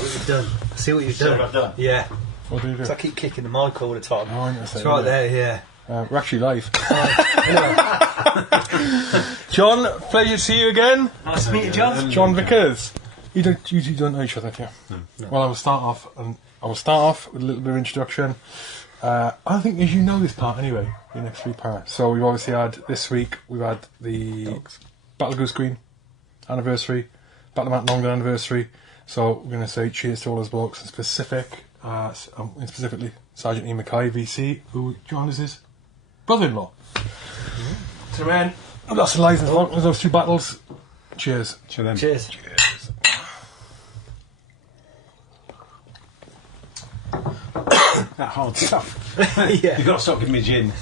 what you've done. See what you've See done. what I've done? Yeah. What do you do? So I keep kicking the mic all the time. Oh, I it's right there, yeah. We're actually live. John, pleasure to see you again. Nice to meet you, John. John Vickers. You don't know each other, do you? No. Well, I will start off with a little bit of introduction. I think as you know this part anyway, your next 3 parts. So we've obviously had this week. We've had the Battle of Goose Green anniversary, Battle of Mount Longdon anniversary. So we're going to say cheers to all those blokes, and specifically Sergeant Ian McKay VC, who John is his brother-in-law. So man, lots of lives involved in those 2 battles. Cheers. To them. Cheers. That hard stuff. Yeah. You've got to stop giving me gin.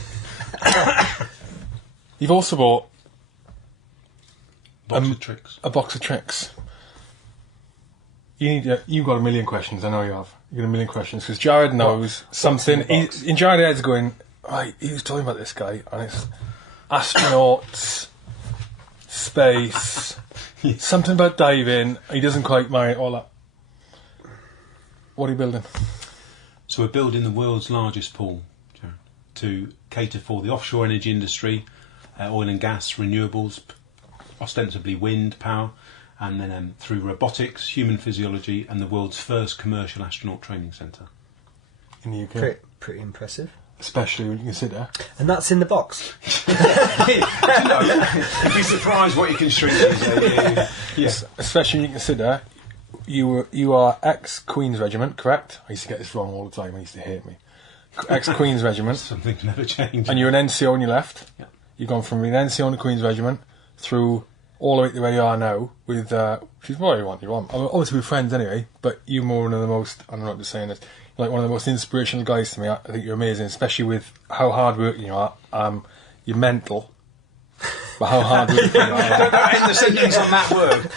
You've also bought Box of tricks. a box of tricks. You've got a million questions. I know you have. You've got a million questions because Jared knows something. In Jared's head's going, right, he was talking about this guy, and it's astronauts, space, something about diving. He doesn't quite marry all that. What are you building? So we're building the world's largest pool, Jared, to cater for the offshore energy industry, oil and gas, renewables, ostensibly wind power, and then through robotics, human physiology, and the world's first commercial astronaut training centre. In the UK. Pretty impressive. Especially when you consider. And that's in the box. You'd be surprised what you can shrink these. Yes. Especially when you consider you are ex-Queens Regiment, correct? I used to get this wrong all the time. It used to hate me. Ex-Queens Regiment. Something's never changed. And you're an NCO and you left. Yeah. You've gone from being an NCO in the Queens Regiment through all the way to where you are now with, which is what you want. I mean, obviously we're friends anyway, but you're more one of the most, I'm not just saying this, you're like one of the most inspirational guys to me. I think you're amazing, especially with how hard working you are. You're mental, but how hard working you are. Don't end the sentence on that word.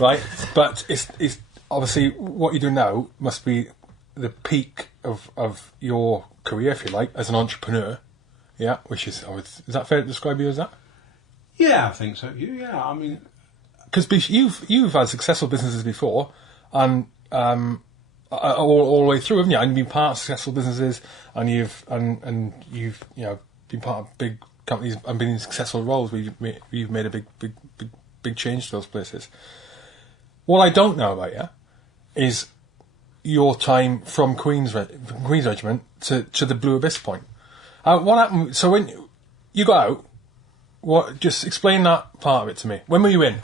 Right? But it's obviously what you do now must be the peak of your career, if you like, as an entrepreneur. Yeah, which is that fair to describe you as that? Yeah, I think so. Yeah, I mean, because you've had successful businesses before, and all the way through, haven't you? And you've been part of successful businesses, and you've been part of big companies and been in successful roles where you've made a big change to those places. What I don't know about you is your time from Queens Regiment to the Blue Abyss point. What happened? So when you got out. Just explain that part of it to me. When were you in?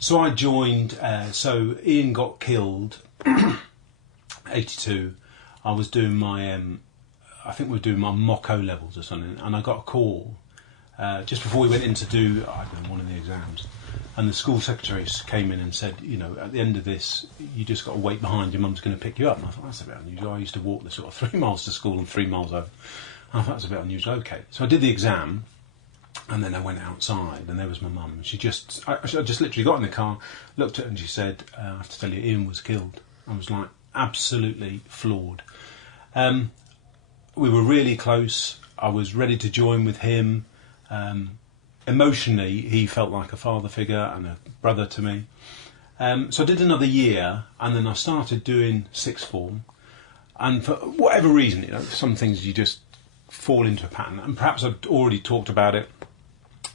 So I joined. So Ian got killed. 82. I was doing my. I think we were doing my mock O levels or something, and I got a call just before we went in to do one of the exams, and the school secretaries came in and said, at the end of this, you just got to wait behind. Your mum's going to pick you up. And I thought that's a bit unusual. I used to walk the sort of 3 miles to school and 3 miles over. I thought that's a bit unusual. Okay, so I did the exam. And then I went outside, and there was my mum. I just literally got in the car, looked at her, and she said, "I have to tell you, Ian was killed." I was like, absolutely floored. We were really close. I was ready to join with him. Emotionally, he felt like a father figure and a brother to me. So I did another year, and then I started doing sixth form. And for whatever reason, some things you just fall into a pattern. And perhaps I've already talked about it.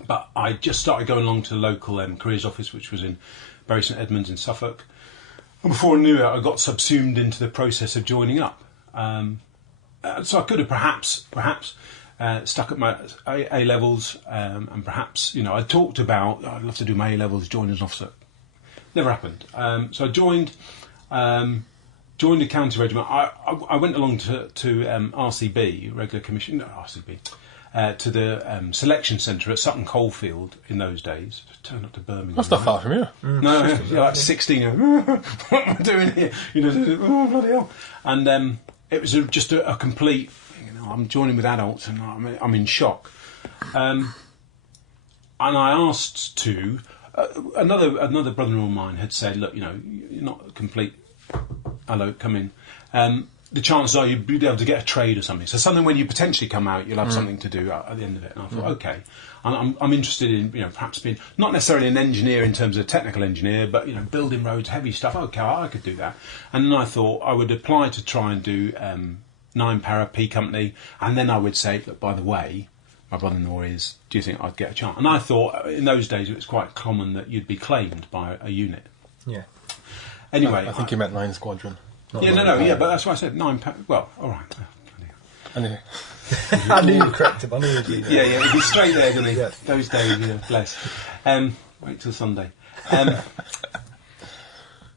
But I just started going along to the local careers office, which was in Bury St Edmunds in Suffolk. And before I knew it, I got subsumed into the process of joining up. So I could have perhaps stuck at my A levels, and perhaps I talked about I'd love to do my A levels, join as an officer. Never happened. So I joined the county regiment. I went along to RCB, regular commission, no, RCB. To the selection centre at Sutton Coldfield in those days. Turned up to Birmingham. That's not far from here. No, like 16. What am I doing here? Oh bloody hell! And it was just a complete. I'm joining with adults, and I'm in shock. And I asked to another brother-in-law of mine had said, look, you're not a complete. Hello, come in. the chances are you'd be able to get a trade or something. So something when you potentially come out, you'll have something to do at the end of it. And I thought, okay, I'm interested in perhaps being not necessarily an engineer in terms of technical engineer, but building roads, heavy stuff. Okay, I could do that. And then I thought I would apply to try and do 9 para P company, and then I would say, look, by the way, my brother-in-law is, do you think I'd get a chance? And I thought in those days it was quite common that you'd be claimed by a unit. Yeah. Anyway, I think you meant 9 Squadron. But that's why I said 9 para. Well, all right. Anyway. I knew you'd correct him. I knew you'd do that. Yeah, it'd be straight there, didn't he? Yeah. Those days, bless. Wait till Sunday.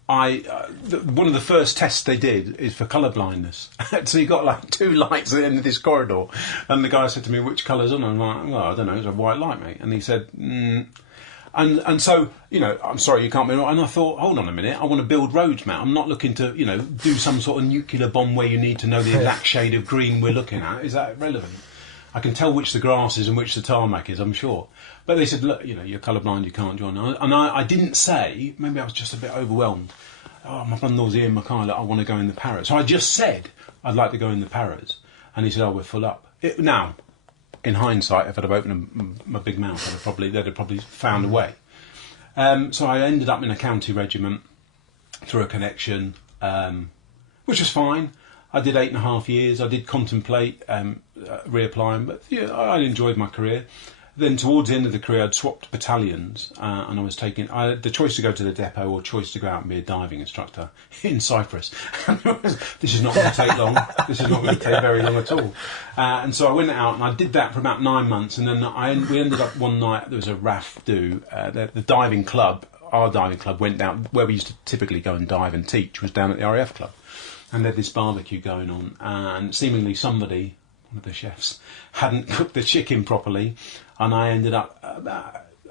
One of the first tests they did is for colour blindness. So you got like 2 lights at the end of this corridor, and the guy said to me, "Which colour's on?" I'm like, "Well, I don't know. It's a white light, mate." And he said, And so, I'm sorry, you can't be right. And I thought, hold on a minute, I want to build roads, Matt. I'm not looking to, do some sort of nuclear bomb where you need to know the exact shade of green we're looking at. Is that relevant? I can tell which the grass is and which the tarmac is, I'm sure. But they said, look, you're colourblind, you can't join. And I didn't say, maybe I was just a bit overwhelmed. Oh, my brother-in-law's Ian McKay, I want to go in the paras. So I just said, I'd like to go in the paras. And he said, oh, we're full up. Now, in hindsight, if I'd have opened my big mouth, they'd have probably found a way. So I ended up in a county regiment through a connection, which was fine. I did 8.5 years. I did contemplate reapplying, but I enjoyed my career. Then towards the end of the career, I'd swapped battalions, and I had the choice to go to the depot or choice to go out and be a diving instructor in Cyprus. This is not going to take long. This is not going to take very long at all. And so I went out and I did that for about 9 months, and then we ended up one night, there was a RAF do, the diving club, our diving club went down, where we used to typically go and dive and teach, was down at the RAF club. And they had this barbecue going on, and seemingly somebody, one of the chefs, hadn't cooked the chicken properly, and I ended up,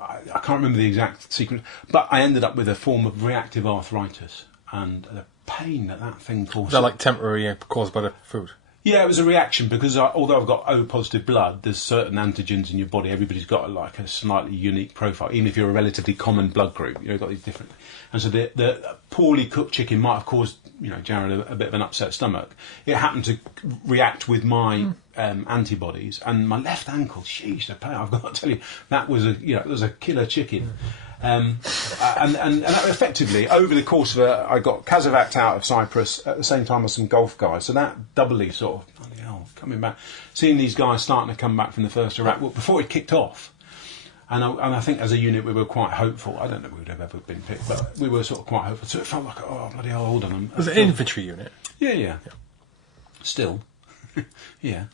I can't remember the exact sequence, but I ended up with a form of reactive arthritis, and the pain that thing caused. Is that like temporary caused by the food? Yeah, it was a reaction because although I've got O positive blood, there's certain antigens in your body. Everybody's got a slightly unique profile. Even if you're a relatively common blood group, you've got these different. And so the poorly cooked chicken might have caused Jared a bit of an upset stomach. It happened to react with my antibodies, and my left ankle. Sheesh, the pain! I've got to tell you, that was it was a killer chicken. And that effectively, over the course of I got Kazovac out of Cyprus at the same time as some Gulf guys. So that doubly sort of, bloody hell, coming back, seeing these guys starting to come back from the first Iraq war before it kicked off. And I think as a unit we were quite hopeful. I don't know if we would have ever been picked, but we were sort of quite hopeful. So it felt like, oh, bloody hell, hold on. Was it an infantry unit? Yeah. Still. Yeah.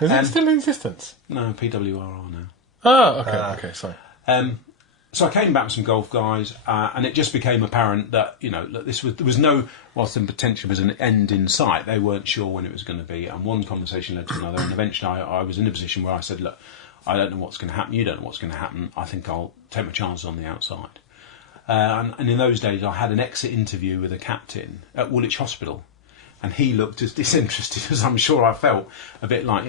Is it still in existence? No, PWRR now. Oh, okay, sorry. So I came back with some Gulf guys, and it just became apparent that look, there was no, whilst there potentially was an end in sight, they weren't sure when it was going to be, and one conversation led to another, and eventually I was in a position where I said, look, I don't know what's going to happen, you don't know what's going to happen, I think I'll take my chances on the outside. And in those days I had an exit interview with a captain at Woolwich Hospital, and he looked as disinterested as I'm sure I felt, a bit like,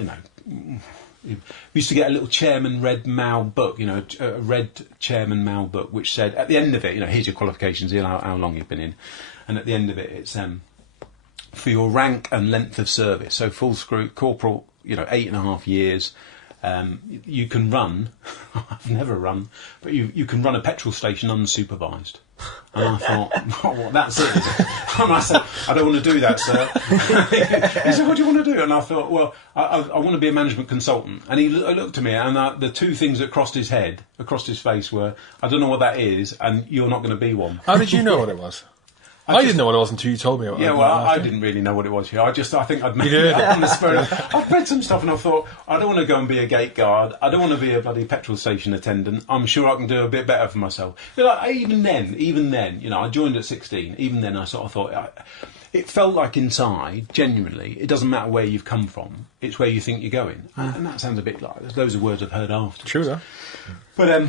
we used to get a little Chairman Red Mao book, a red Chairman Mao book, which said, at the end of it, here's your qualifications, here's how long you've been in. And at the end of it, it's for your rank and length of service. So full screw, corporal, 8.5 years. You can run, I've never run, but you can run a petrol station unsupervised. And I thought, oh, that's it. And I said, I don't want to do that, sir. He said, what do you want to do? And I thought, well, I want to be a management consultant. And he looked at me, and the two things that crossed his face were, I don't know what that is, and you're not going to be one. How did you know what it was? I didn't know what it was until you told me. I didn't really know what it was here. I think I'd made it up on the spur. I've read some stuff and I thought, I don't want to go and be a gate guard. I don't want to be a bloody petrol station attendant. I'm sure I can do a bit better for myself. But even then, I joined at 16. Even then, I sort of thought it felt like inside, genuinely, it doesn't matter where you've come from. It's where you think you're going, and that sounds a bit like there's loads of words I've heard after. True, though. But I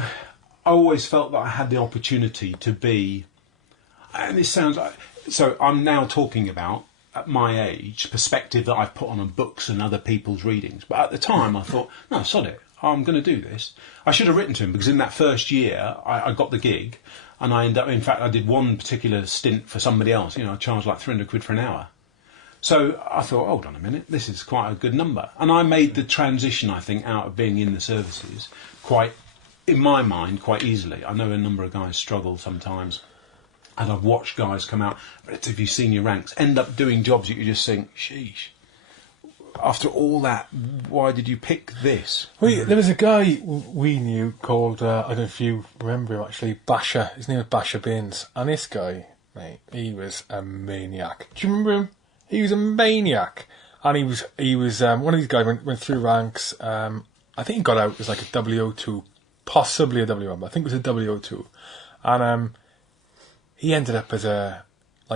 always felt that I had the opportunity to be. And this sounds like... So I'm now talking about, at my age, perspective that I've put on books and other people's readings. But at the time I thought, no, sod it, I'm going to do this. I should have written to him, because in that first year I got the gig, and I ended up... In fact, I did one particular stint for somebody else. I charged like 300 quid for an hour. So I thought, hold on a minute, this is quite a good number. And I made the transition, I think, out of being in the services quite, in my mind, quite easily. I know a number of guys struggle sometimes, and I've watched guys come out, relatively senior ranks, end up doing jobs that you just think, sheesh, after all that, why did you pick this? There was a guy we knew called, I don't know if you remember him actually, Basher. His name was Basher Baines. And this guy, mate, he was a maniac. Do you remember him? He was a maniac. And he was one of these guys went through ranks. I think he got out as like a WO2, possibly a W1, but I think it was a WO2. And he ended up as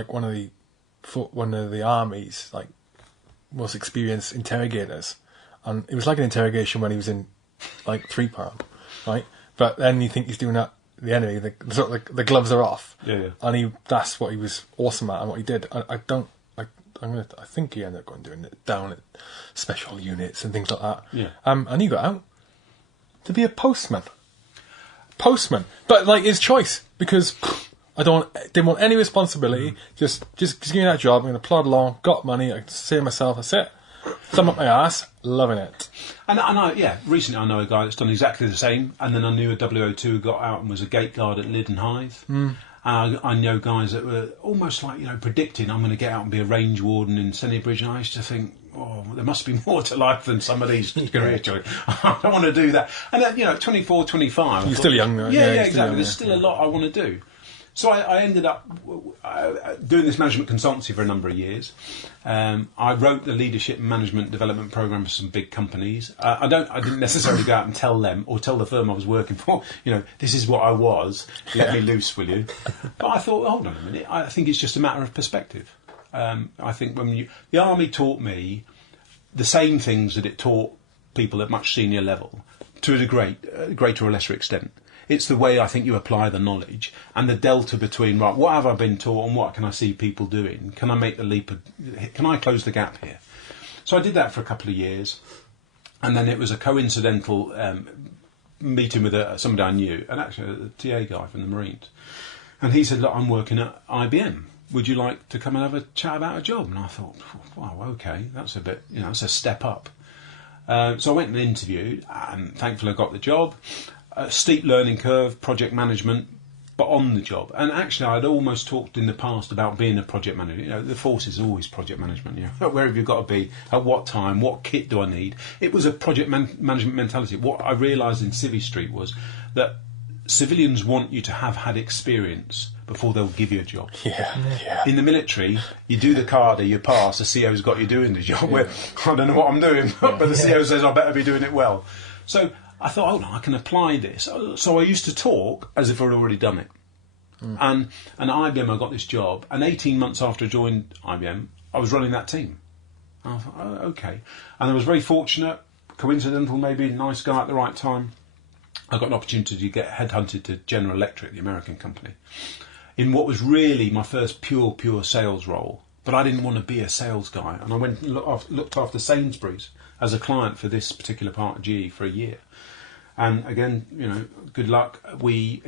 one of the army's like most experienced interrogators, and it was like an interrogation when he was in like 3-pound, right? But then you think he's doing that the enemy, the gloves are off, and that's what he was awesome at and what he did. I think he ended up going doing it down at special units and things like that. And he got out to be a postman, but like his choice, because didn't want any responsibility. Just give me that job. I'm going to plod along. Got money. I can save myself. That's it. Thumb up my ass. Loving it. And recently I know a guy that's done exactly the same. And then I knew a WO2 who got out and was a gate guard at Lydd and Hythe. And I know guys that were almost like, predicting I'm going to get out and be a range warden in Sennybridge. And I used to think, oh, there must be more to life than some of these career choices. I don't want to do that. And then, 24, 25. You're still young though. Yeah, exactly. There's still a lot I want to do. So I ended up doing this management consultancy for a number of years. I wrote the leadership and management development program for some big companies. I didn't necessarily go out and tell them or tell the firm I was working for, this is what I was. Let me loose, will you? But I thought, hold on a minute. I think it's just a matter of perspective. I think the army taught me the same things that it taught people at much senior level, to a greater or lesser extent. It's the way I think you apply the knowledge and the delta between, right, what have I been taught and what can I see people doing? Can I make the leap? Can I close the gap here? So I did that for a couple of years. And then it was a coincidental meeting with somebody I knew, and actually a TA guy from the Marines. And he said, look, I'm working at IBM. Would you like to come and have a chat about a job? And I thought, wow, okay, that's a bit, that's a step up. So I went and interviewed, and thankfully I got the job. A steep learning curve, project management, but on the job. And actually, I'd almost talked in the past about being a project manager. The force is always project management. Where have you got to be? At what time? What kit do I need? It was a project management mentality. What I realised in Civvy Street was that civilians want you to have had experience before they'll give you a job. Yeah. In the military, you do the CARDA, you pass, the CO's got you doing the job. Where I don't know what I'm doing, but the CO says I better be doing it well. So I thought, hold on, I can apply this. So I used to talk as if I'd already done it. And at IBM, I got this job, and 18 months after I joined IBM, I was running that team. And I thought, oh, okay. And I was very fortunate, coincidental maybe, nice guy at the right time. I got an opportunity to get headhunted to General Electric, the American company, in what was really my first pure sales role. But I didn't want to be a sales guy. And I went and looked after Sainsbury's as a client for this particular part of GE for a year. And again, good luck. They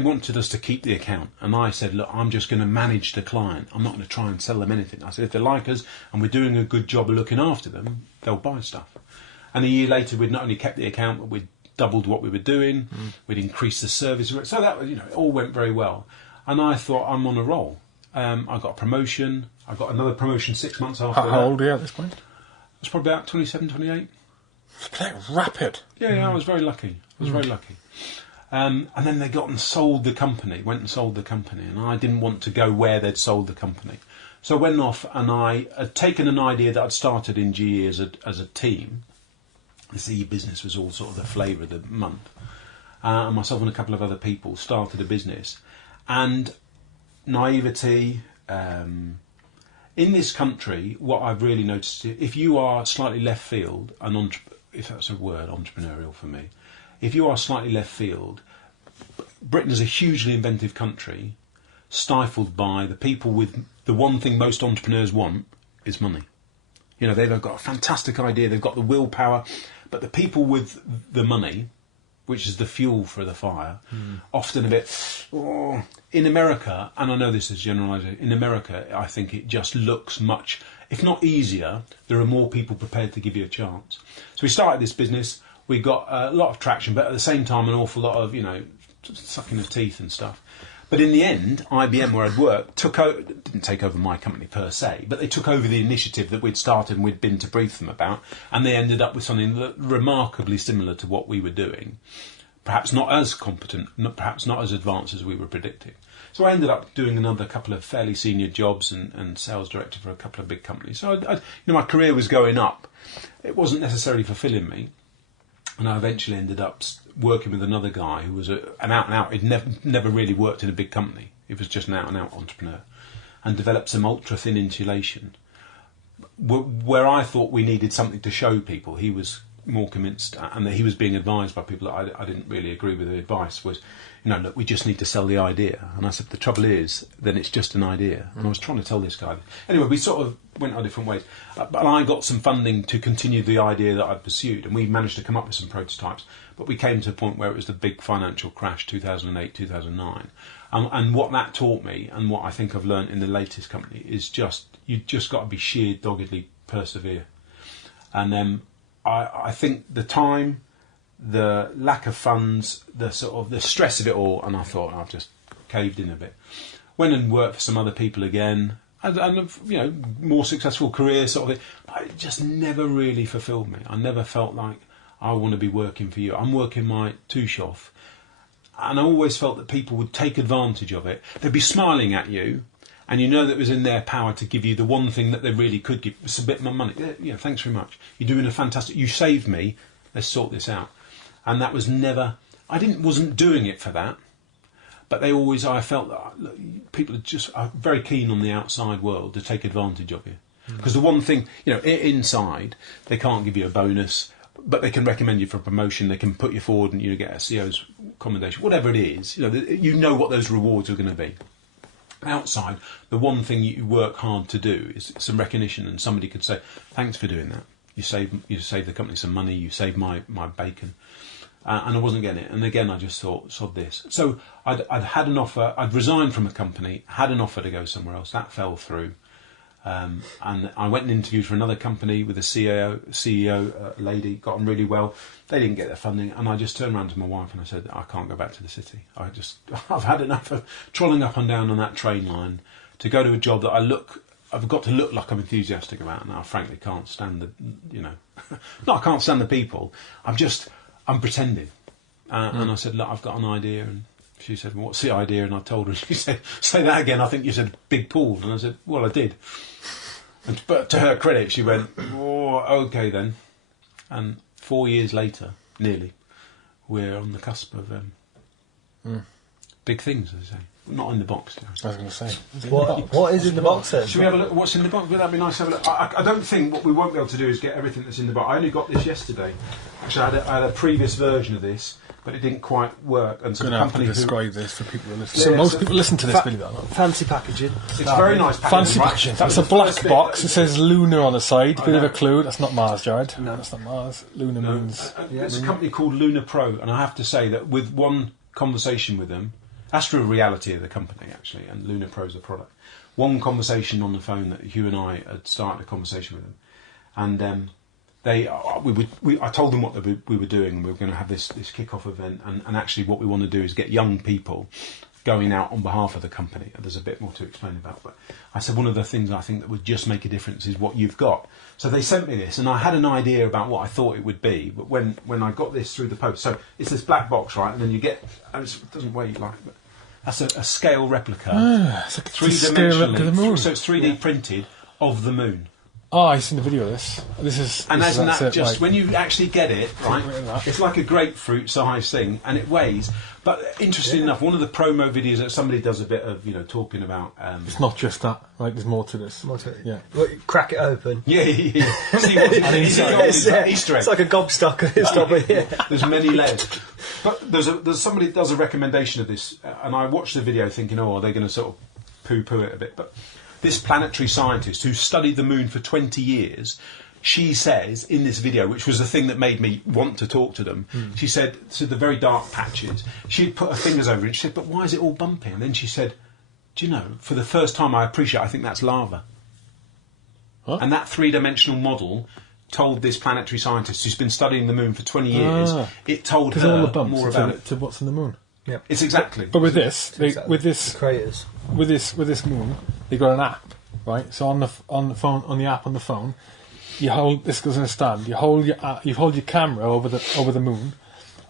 wanted us to keep the account, and I said, look, I'm just going to manage the client. I'm not going to try and sell them anything. I said, if they like us and we're doing a good job of looking after them, they'll buy stuff. And a year later, we'd not only kept the account, but we'd doubled what we were doing. We'd increased the service. So that it all went very well. And I thought, I'm on a roll. I got a promotion. I got another promotion 6 months after that. How old are you at this point? I was probably about 27, 28. It's like rapid. Yeah, I was very lucky. And then they went and sold the company, and I didn't want to go where they'd sold the company. So I went off, and I had taken an idea that I'd started in GE as a team. This e-business was all sort of the flavour of the month. And myself and a couple of other people started a business. And naivety... in this country, what I've really noticed, if you are slightly left field, if that's a word, entrepreneurial for me, if you are slightly left field, Britain is a hugely inventive country, stifled by the people with the one thing most entrepreneurs want is money. They've got a fantastic idea, they've got the willpower, but the people with the money which is the fuel for the fire, often a bit... in America, and I know this is generalising, in America I think it just looks much, if not easier, there are more people prepared to give you a chance. So we started this business, we got a lot of traction, but at the same time an awful lot of, sucking of teeth and stuff. But in the end, IBM, where I'd worked, didn't take over my company per se, but they took over the initiative that we'd started and we'd been to brief them about, and they ended up with something remarkably similar to what we were doing. Perhaps not as competent, perhaps not as advanced as we were predicting. So I ended up doing another couple of fairly senior jobs and sales director for a couple of big companies. So my career was going up. It wasn't necessarily fulfilling me. And I eventually ended up working with another guy who was an out-and-out. He'd never really worked in a big company. He was just an out-and-out entrepreneur. And developed some ultra-thin insulation. Where I thought we needed something to show people, he was more convinced, and that he was being advised by people that I didn't really agree with the advice, was, look, we just need to sell the idea. And I said, the trouble is, then it's just an idea. And I was trying to tell this guy. Anyway, we sort of went our different ways. But I got some funding to continue the idea that I'd pursued, and we managed to come up with some prototypes. But we came to a point where it was the big financial crash, 2008, 2009. And what that taught me, and what I think I've learned in the latest company, is you just got to be sheer, doggedly persevere. And I think the time, the lack of funds, the stress of it all, and I thought I've just caved in a bit. Went and worked for some other people again, and more successful career sort of thing. But it just never really fulfilled me. I never felt like I want to be working for you. I'm working my tush off, and I always felt that people would take advantage of it. They'd be smiling at you, and that it was in their power to give you the one thing that they really could give. It's a bit of money. Yeah, thanks very much. You're doing a fantastic... You saved me. Let's sort this out. And that was never... wasn't doing it for that. But I felt that people are very keen on the outside world to take advantage of you. Because the one thing, inside, they can't give you a bonus, but they can recommend you for a promotion. They can put you forward and you get a CEO's commendation. Whatever it is, you know what those rewards are going to be. Outside, the one thing you work hard to do is some recognition, and somebody could say, thanks for doing that. You saved the company some money, you saved my bacon. And I wasn't getting it. And again, I just thought, sod this. So I'd had an offer, I'd resigned from a company, had an offer to go somewhere else. That fell through. And I went and interviewed for another company with a CEO lady, got on really well. They didn't get their funding, and I just turned around to my wife and I said, I can't go back to the city. I've had enough of trolling up and down on that train line to go to a job that I've got to look like I'm enthusiastic about, and I frankly can't stand I can't stand the people. I'm pretending. And I said, look, I've got an idea, and she said, well, what's the idea? And I told her, and she said, say that again, I think you said big pool. And I said, well, I did. But to her credit, she went, oh, OK then. And 4 years later, nearly, we're on the cusp of big things, as I say. Not in the box. I was going to say. What is in the box then? Should we have a look at what's in the box? Would that be nice to have a look? I don't think what we won't be able to do is get everything that's in the box. I only got this yesterday. Actually, I had a previous version of this, but it didn't quite work. And so I'm the going to company have to describe this for people who listen. Yeah, So most so people listen to this, believe it or not. Fancy packaging. It's very nice packaging. Fancy right? packaging. So That's a the black first bit- box. It says Lunar on the side. Bit of know. a clue. That's not Mars, Jared. No. That's not Mars. Lunar means... It's a company called Lunar Pro, and I have to say that with one conversation with them, Astro Reality are the company actually, and Lunar Pro is the product. One conversation on the phone that Hugh and I had started a conversation with them, and I told them what we were doing. We were going to have this kick-off event, and actually what we want to do is get young people going out on behalf of the company. There's a bit more to explain about, but I said one of the things I think that would just make a difference is what you've got. So they sent me this, and I had an idea about what I thought it would be, but when I got this through the post, so it's this black box, right, and then you get, and it doesn't weigh like, but that's a scale replica, It's like a three-dimensionally, scale replica of the moon. so it's 3D printed of the moon. Oh, I've seen the video of this. And isn't that that's it, just, like- when you actually get it, right, Look at that. it's like a grapefruit size thing, and it weighs. But interesting enough, one of the promo videos that somebody does a bit of, talking about... It's not just that. Like, there's more to this. What's it? Yeah. Well, crack it open. Yeah. See what's It's Easter egg. it's like a gobstopper. It's not yeah. There's many layers. But there's somebody that does a recommendation of this, and I watched the video thinking, are they going to sort of poo-poo it a bit? But this planetary scientist who studied the moon for 20 years she says in this video, which was the thing that made me want to talk to them, she said, to the very dark patches, she'd put her fingers over it and she said, but why is it all bumpy? And then she said, do you know, for the first time I think that's lava. Huh? And that three-dimensional model told this planetary scientist who's been studying the moon for 20 years, it told her all the bumps more about it. to what's in the moon. Yeah. It's exactly. But with this, Exactly. with this Craters. with this moon, they got an app, right? So on the phone, on the app on the phone, you hold this goes in a stand. You hold your camera over the moon,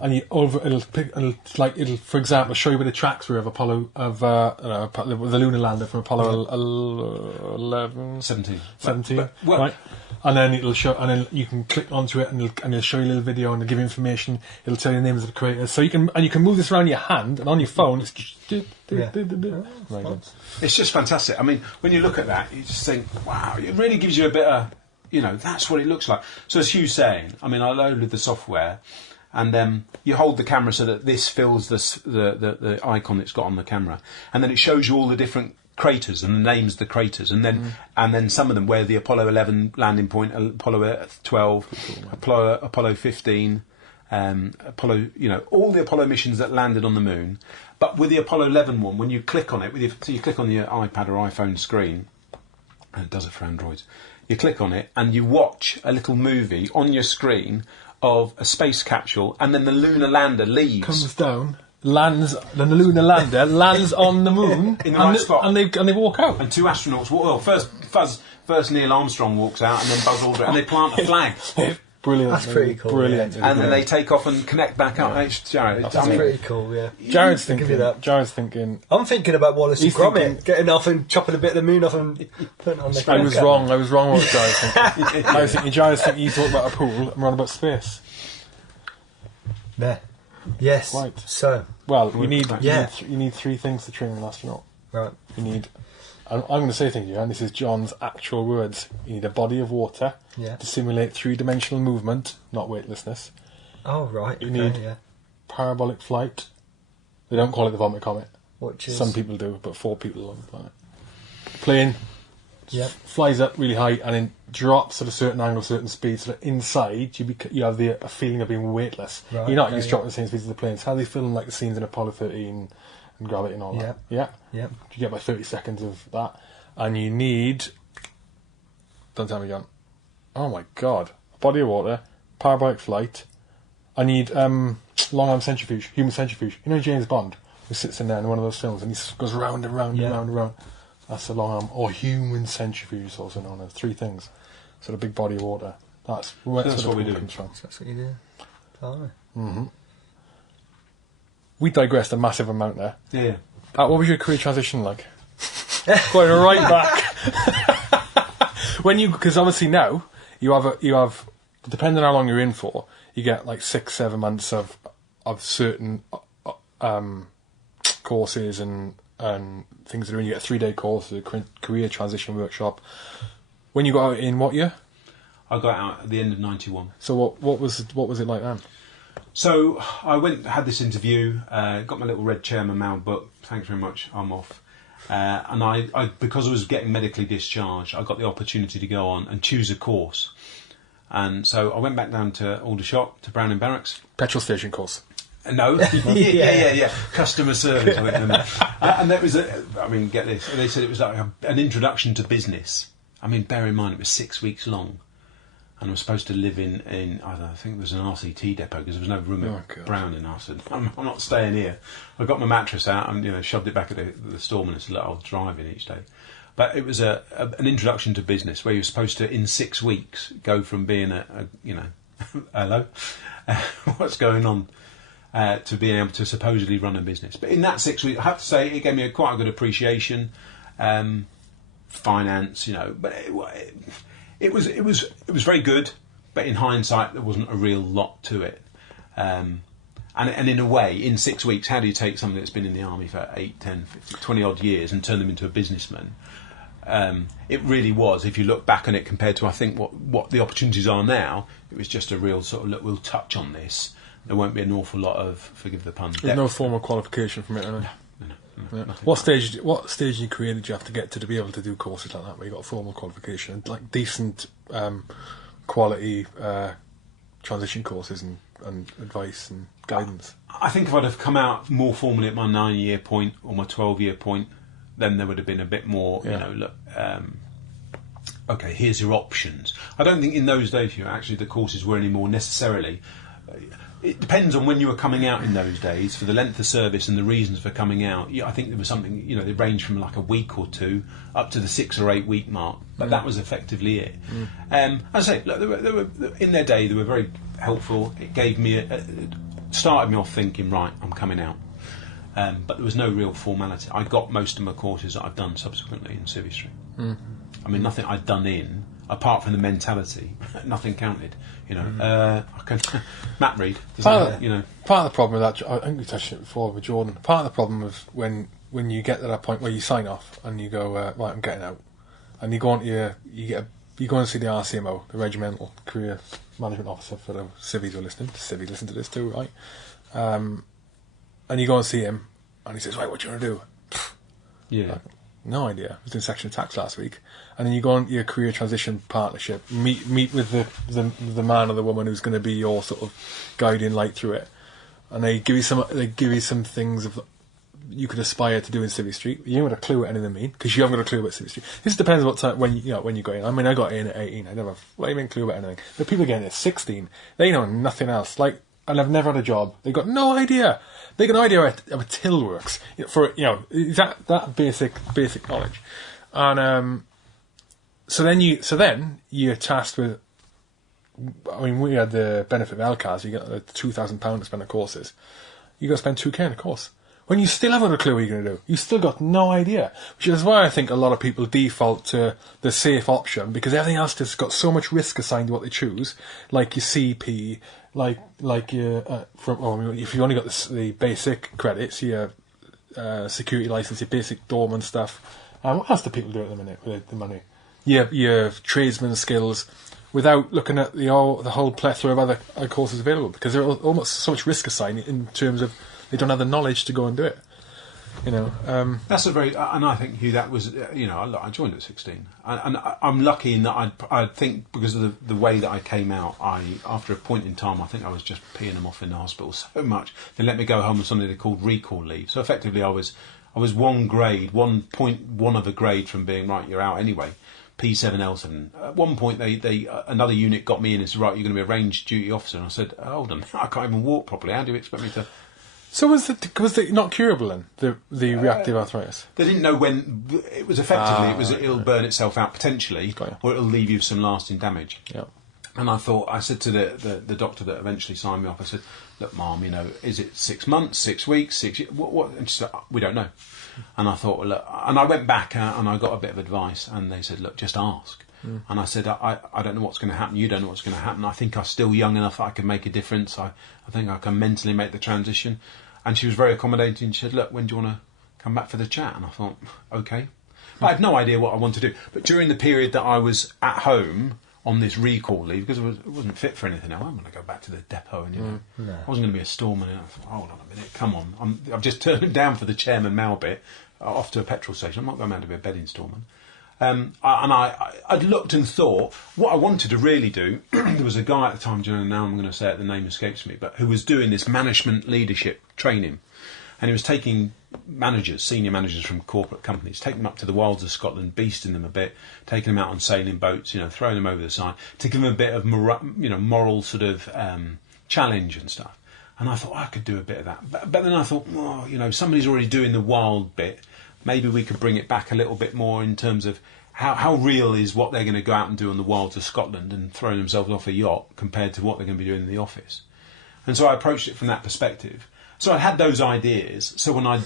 and it'll for example show you where the tracks were of Apollo the lunar lander from Apollo 11, 17. 17, Well, right? And then it'll show, and then you can click onto it, and it'll show you a little video, and it'll give you information. It'll tell you the names of the creators, so you can move this around your hand, and on your phone, it's right. It's just fantastic. I mean, when you look at that, you just think, wow, it really gives you a bit of, that's what it looks like. So as Hugh's saying, I mean, I loaded the software, and you hold the camera so that this fills the icon it's got on the camera, and then it shows you all the different craters and the names of the craters, and then some of them where the Apollo 11 landing point, Apollo 12, Apollo 15, Apollo, all the Apollo missions that landed on the moon. But with the Apollo 11 one, when you click on it, so you click on the iPad or iPhone screen, and it does it for Androids, you click on it and you watch a little movie on your screen of a space capsule, and then the lunar lander leaves. Comes down, lands, then the lunar lander lands on the moon In the right spot. and they walk out. And two astronauts first Neil Armstrong walks out, and then Buzz Aldrin, and they plant a flag. Brilliant. That's pretty cool, Brilliant. yeah. And then they take off and connect back up. It's Jared. That's pretty cool, yeah. Jared's I'll give you thinking. that. Jared's thinking. I'm thinking about Wallace and He's Gromit thinking- getting off and chopping a bit of the moon off and putting it on the I was camera. wrong. I was wrong. What Jared's thinking. I was thinking. Jared's thinking. You talk about a pool. and we're on about space. Yeah. Yes. Right. So, Well, you need three things to train an astronaut. right. You need. I'm going to say things here, and this is John's actual words. You need a body of water Yeah. to simulate three-dimensional movement, not weightlessness. Oh, right. You okay, need- yeah. Parabolic flight. They don't call it the vomit comet. Which is... Some people do, but 4 people on the planet. Plane Yep. flies up really high and then drops at a certain angle, certain speed, so that inside you have a feeling of being weightless. Right, You're not okay, just dropping the same speed as the planes. How they film like the scenes in Apollo 13 and Gravity and all that. Yeah. Yep. You get about 30 seconds of that. And you need... Don't tell me, John. Oh my god. A body of water, parabolic flight. I need long arm centrifuge, human centrifuge. You know James Bond, who sits in there in one of those films and he goes round and round and round and round. That's a long arm, or human centrifuge, also known as. 3 things. So the big body of water. That's where that's what we do. comes from. That's what you do. Oh. We digressed a massive amount there. Yeah. What was your career transition like? Going right back. Because obviously now you have depending on how long you're in for, you get like 6-7 months of certain courses and things that are in. You get a 3-day course, a career transition workshop. When you got out in what year? I got out at the end of 91. So what was it like then? So I had this interview, got my little red chairman mail book. Thanks very much, I'm off. And I because I was getting medically discharged, I got the opportunity to go on and choose a course. And so I went back down to Aldershot, to Browning Barracks. Petrol station course. No, yeah. Customer service. And there was get this. They said it was like an introduction to business. I mean, bear in mind it was 6 weeks long, and I was supposed to live in I don't know, I think there was an RCT depot because there was no room at Browning. I said, I'm not staying here. I got my mattress out and shoved it back at the storeman and said, look, I'll drive in each day. But it was an introduction to business where you're supposed to, in 6 weeks, go from being hello, what's going on, to being able to supposedly run a business. But in that 6 weeks, I have to say, it gave me quite a good appreciation, finance, but it was very good. But in hindsight, there wasn't a real lot to it. And in a way, in 6 weeks, how do you take something that's been in the army for 8, 10, 15, 20 odd years and turn them into a businessman? It really was, if you look back on it compared to, I think, what the opportunities are now, it was just a real sort of, look, we'll touch on this. There won't be an awful lot of, forgive the pun, There's no formal qualification from it, No. Yeah. What stage in your career did you have to get to be able to do courses like that, where you got a formal qualification, like decent quality transition courses and advice and guidance? I think if I'd have come out more formally at my 9-year point or my 12-year point, then there would have been a bit more, look, okay, here's your options. I don't think in those days, actually the courses were any more necessarily. It depends on when you were coming out in those days, for the length of service and the reasons for coming out. I think there was something, they ranged from like a week or two up to the 6 or 8 week mark, but that was effectively it. As I say, look, they were in their day, they were very helpful. It gave me started me off thinking, right, I'm coming out. But there was no real formality. I got most of my courses that I've done subsequently in Civvy Street. I mean, nothing I'd done apart from the mentality, nothing counted. Matt Reed, part of the problem with that, I think we touched on it before with Jordan. Part of the problem of when you get to that point where you sign off and you go, right, I'm getting out, and you go on to you go and see the RCMO, the Regimental Career Management Officer, for the civvies who are listening. Civvies listen to this too, right? And you go and see him, and he says, right, what do you want to do? Yeah. Like, no idea. I was doing section of tax last week. And then you go on your career transition partnership, meet with the man or the woman who's going to be your sort of guiding light through it. And they give you some things you could aspire to do in Civvy Street. You haven't got a clue what any of them mean, because you haven't got a clue about Civvy Street. This depends on what time when you got in. I mean, I got in at 18. I never have a flaming clue about anything. But people getting at 16, they know nothing else. And I've never had a job. They've got no idea. They got no idea how a till works. That basic knowledge. And so then you're tasked with. I mean, we had the benefit of LCAS. You get £2,000 to spend on courses. You got to spend £2,000 on a course. When you still haven't a clue what you're going to do, you still got no idea. Which is why I think a lot of people default to the safe option, because everything else has got so much risk assigned to what they choose, like your CP, like your if you only got the basic credits, your security license, your basic doorman stuff. What else do people do at the minute with the money? Your tradesman skills, without looking at the whole plethora of other courses available, because there's almost so much risk assigned in terms of they don't have the knowledge to go and do it. That's a very, and I think, Hugh, that was, I joined at 16, and I'm lucky in that I think because of the way that I came out, after a point in time, I think I was just peeing them off in the hospital so much, they let me go home on something they called recall leave. So effectively I was 1.1 of a grade from being, right, you're out anyway, P7, L7. At one point they another unit got me in and said, right, you're going to be a ranged duty officer, and I said, hold on, I can't even walk properly, how do you expect me to... So was it not curable then, the reactive arthritis? They didn't know when. It was effectively, it'll burn itself out potentially, or it'll leave you some lasting damage. Yeah. And I said to the doctor that eventually signed me off, I said, look, Mum, is it 6 months, 6 weeks, 6 years? What? And she said, we don't know. And I thought, well, look, and I went back and I got a bit of advice, and they said, look, just ask. And I said, I don't know what's going to happen, you don't know what's going to happen. I think I'm still young enough that I can make a difference. I think I can mentally make the transition. And she was very accommodating. She said, look, when do you want to come back for the chat? And I thought, OK. But I had no idea what I wanted to do. But during the period that I was at home on this recall leave, because I wasn't fit for anything else, I'm going to go back to the depot and, I wasn't going to be a storeman. And I thought, hold on a minute, come on. I've just turned down for the chairman Mal bit, off to a petrol station. I'm not going down to be a bedding storeman. I'd looked and thought what I wanted to really do. There was a guy at the time, now I'm going to say it, the name escapes me, but who was doing this management leadership training, and he was taking senior managers from corporate companies, taking them up to the wilds of Scotland, beasting them a bit, taking them out on sailing boats, throwing them over the side to give them a bit of moral sort of challenge and stuff. And I thought I could do a bit of that, but then I thought, somebody's already doing the wild bit. Maybe we could bring it back a little bit more in terms of how real is what they're going to go out and do on the wilds of Scotland and throw themselves off a yacht compared to what they're going to be doing in the office. And so I approached it from that perspective. So I had those ideas. So when I